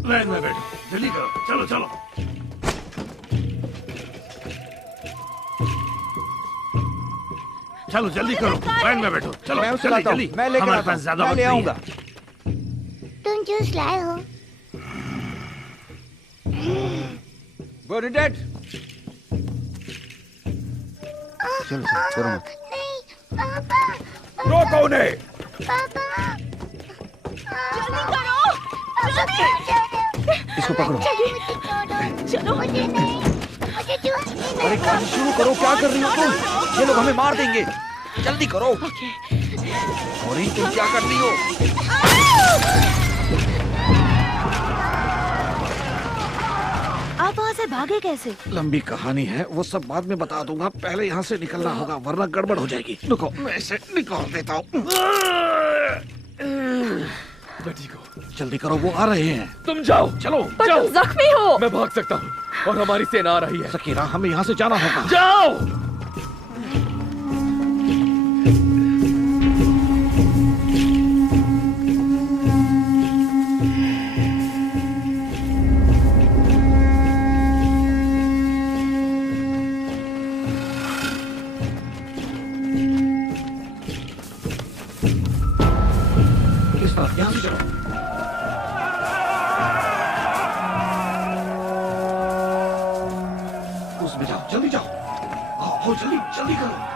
वैन में बैठो, जल्दी करो। चलो चलो। चलो जल्दी करो, वैन में बैठो। चलो मैं उसे जल्दी लाता हूं। जल्दी। मैं लेकर हमारे आता पास हूं। ज्यादा मैं वक्त ले नहीं आऊंगा। है। तुम जूस लाए हो? बर्नाडेट, चलो करो मत। नहीं पापा। रोको उन्हें। पापा जल्दी करो, जल्दी। इसको पकड़ो। चलो। मुझे नहीं, मुझे जूस नहीं। अरे काम शुरू करो, क्या कर रही हो तुम? ये लोग हमें मार देंगे। जल्दी करो। और तुम क्या कर रही हो? आप वहाँ से भागे कैसे? लंबी कहानी है, वो सब बाद में बता दूंगा। पहले यहाँ से निकलना होगा, वरना गड़बड़ हो जाएगी। रुको, मैं इसे निकाल देता हूँ। बेटी को जल्दी करो, वो आ रहे हैं। तुम जाओ। चलो पर जाओ। तुम जख्मी हो। मैं भाग सकता हूँ और हमारी सेना आ रही है। सकीना, हमें यहाँ से जाना होगा। जाओ। किस तरफ? यहाँ से चलो। उसमें जाओ, जल्दी जाओ। आओ जल्दी जल्दी करो।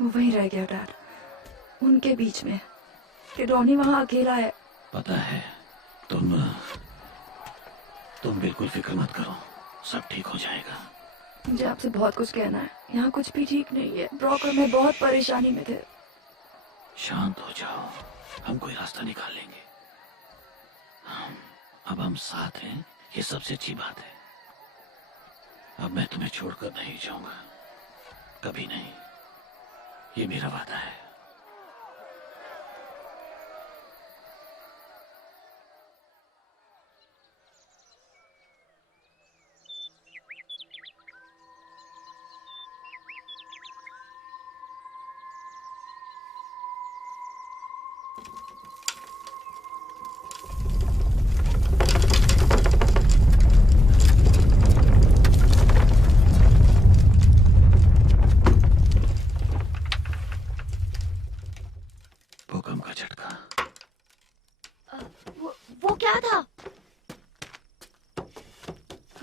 वो वहीं रह गया डैड, उनके बीच में। कि रॉनी वहाँ अकेला है। पता है, तुम बिल्कुल फिक्र मत करो, सब ठीक हो जाएगा। मुझे आपसे बहुत कुछ कहना है। यहाँ कुछ भी ठीक नहीं है। ब्रॉक और मैं बहुत परेशानी में थे। शांत हो जाओ, हम कोई रास्ता निकाल लेंगे। अब हम साथ हैं, ये सबसे अच्छी बात है। अब मैं तुम्हें छोड़कर नहीं जाऊंगा, कभी नहीं। ये मेरा वादा है।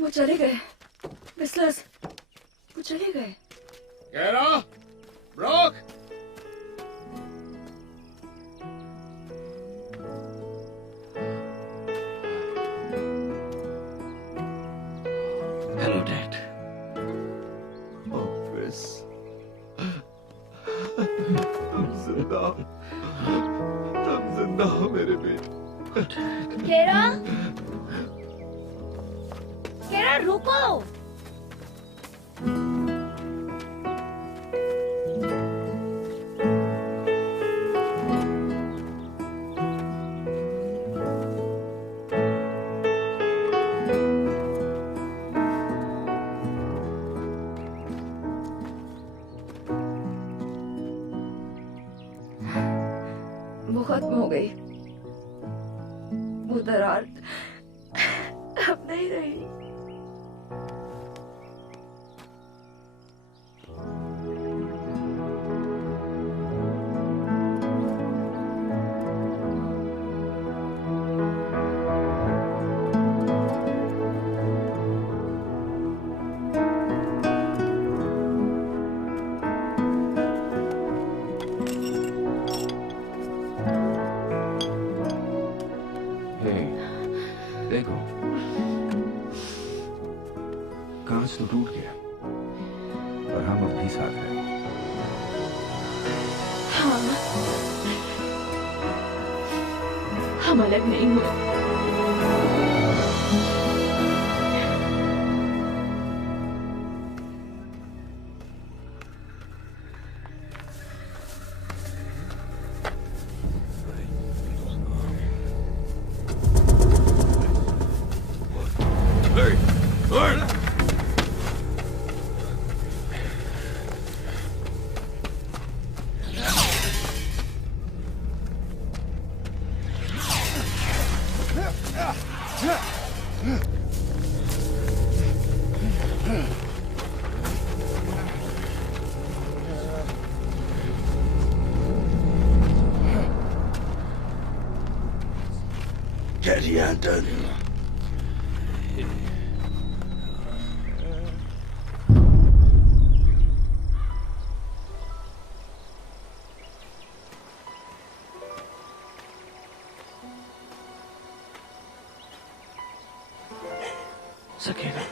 वो चले गए मिस्टर्स, वो चले गए। केरा, ब्रॉक, हेलो डैड। क्रिस, तुम जिंदा हो मेरे बेटे। केरा, केरा रुको। वो खत्म हो गई, वो दरार अब नहीं रही। देखो, कांच तो टूट गया और हम अब भी साथ हैं। हाँ, हम अलग नहीं हुए। Daddy Antonio. सकेरा,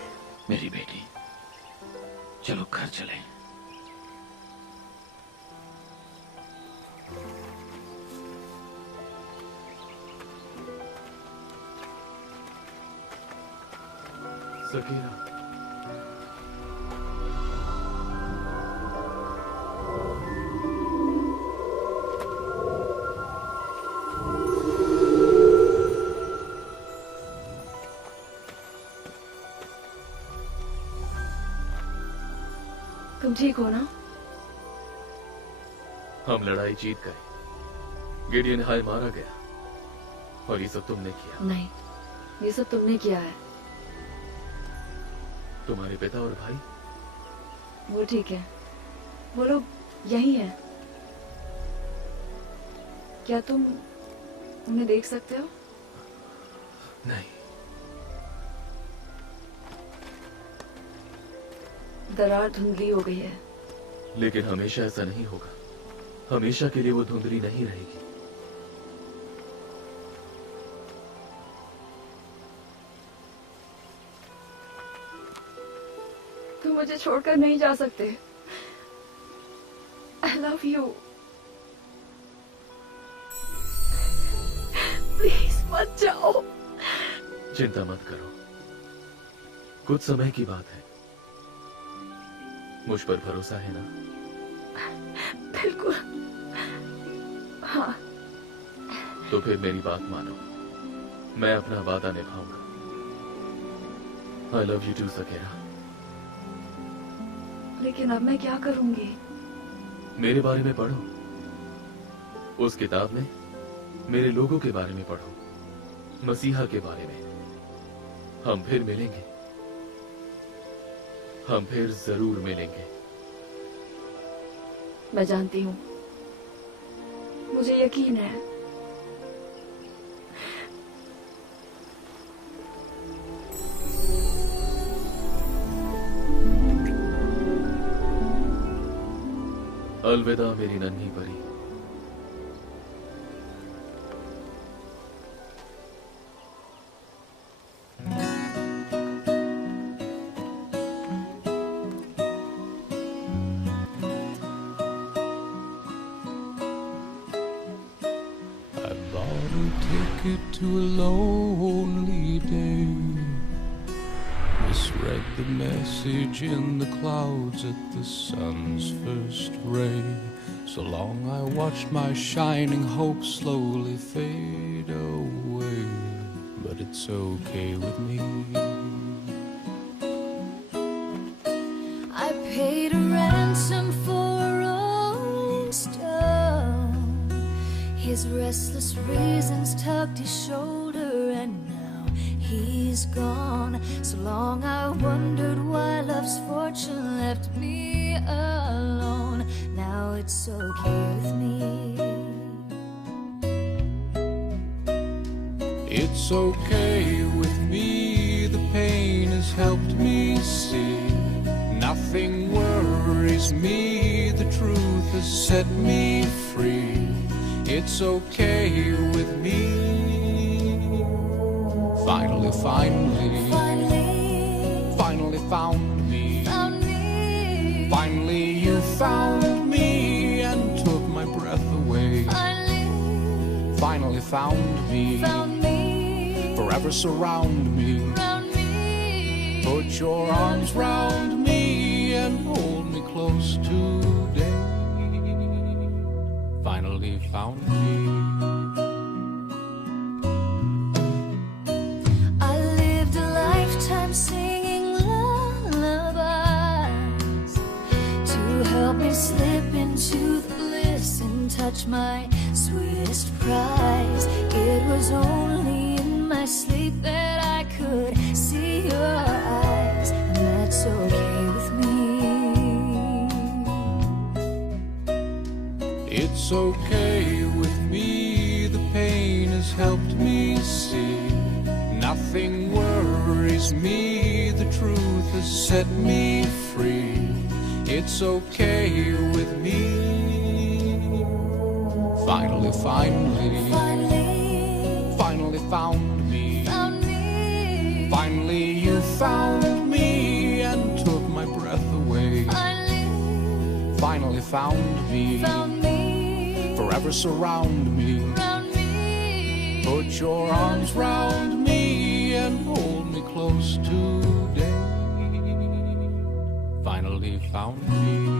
मेरी बेटी, चलो घर चलें। सकीरा, तुम ठीक हो ना? हम लड़ाई जीत गए। गिडियन हाय मारा गया और ये सब तुमने किया। नहीं, ये सब तुमने किया है। तुम्हारे पिता और भाई? वो ठीक है, वो लोग यही हैं। क्या तुम उन्हें देख सकते हो? नहीं। दरार धुंधली हो गई है। लेकिन हमेशा ऐसा नहीं होगा। हमेशा के लिए वो धुंधली नहीं रहेगी। तुम मुझे छोड़कर नहीं जा सकते। I love you. प्लीज मत जाओ। चिंता मत करो, कुछ समय की बात है। मुझ पर भरोसा है ना? बिल्कुल। हाँ। तो फिर मेरी बात मानो, मैं अपना वादा निभाऊंगा। I love you too, सकेरा। लेकिन अब मैं क्या करूंगी? मेरे बारे में पढ़ो। उस किताब में मेरे लोगों के बारे में पढ़ो, मसीहा के बारे में। हम फिर मिलेंगे, हम फिर जरूर मिलेंगे। मैं जानती हूँ, मुझे यकीन है। अलविदा मेरी नन्ही परी। To a lonely day, misread the message in the clouds at the sun's first ray. So long I watched my shining hope slowly fade away, but it's okay with me. I paid a ransom for a rolling stone. His restless reasons tugged his shoulder, and now he's gone. So long I wondered why love's fortune left me alone. Now it's okay with me. It's okay with me, the pain has helped me see. Nothing worries me, the truth has set me free. It's okay with me. Finally found me. Finally you found me and took my breath away. Finally found me. Forever surround me. Put your arms round me and hold me close today. Finally found me. I lived a lifetime singing lullabies to help me slip into the bliss and touch my sweetest prize. It was only in my sleep that I could see your eyes, and that's okay with me. It's okay with me, the pain has helped me see. Nothing worries me, the truth has set me free. It's okay with me. Finally found me. Finally you found me and took my breath away. Finally found me. Forever surround me. Put your arms round me and hold me close today. Finally found me.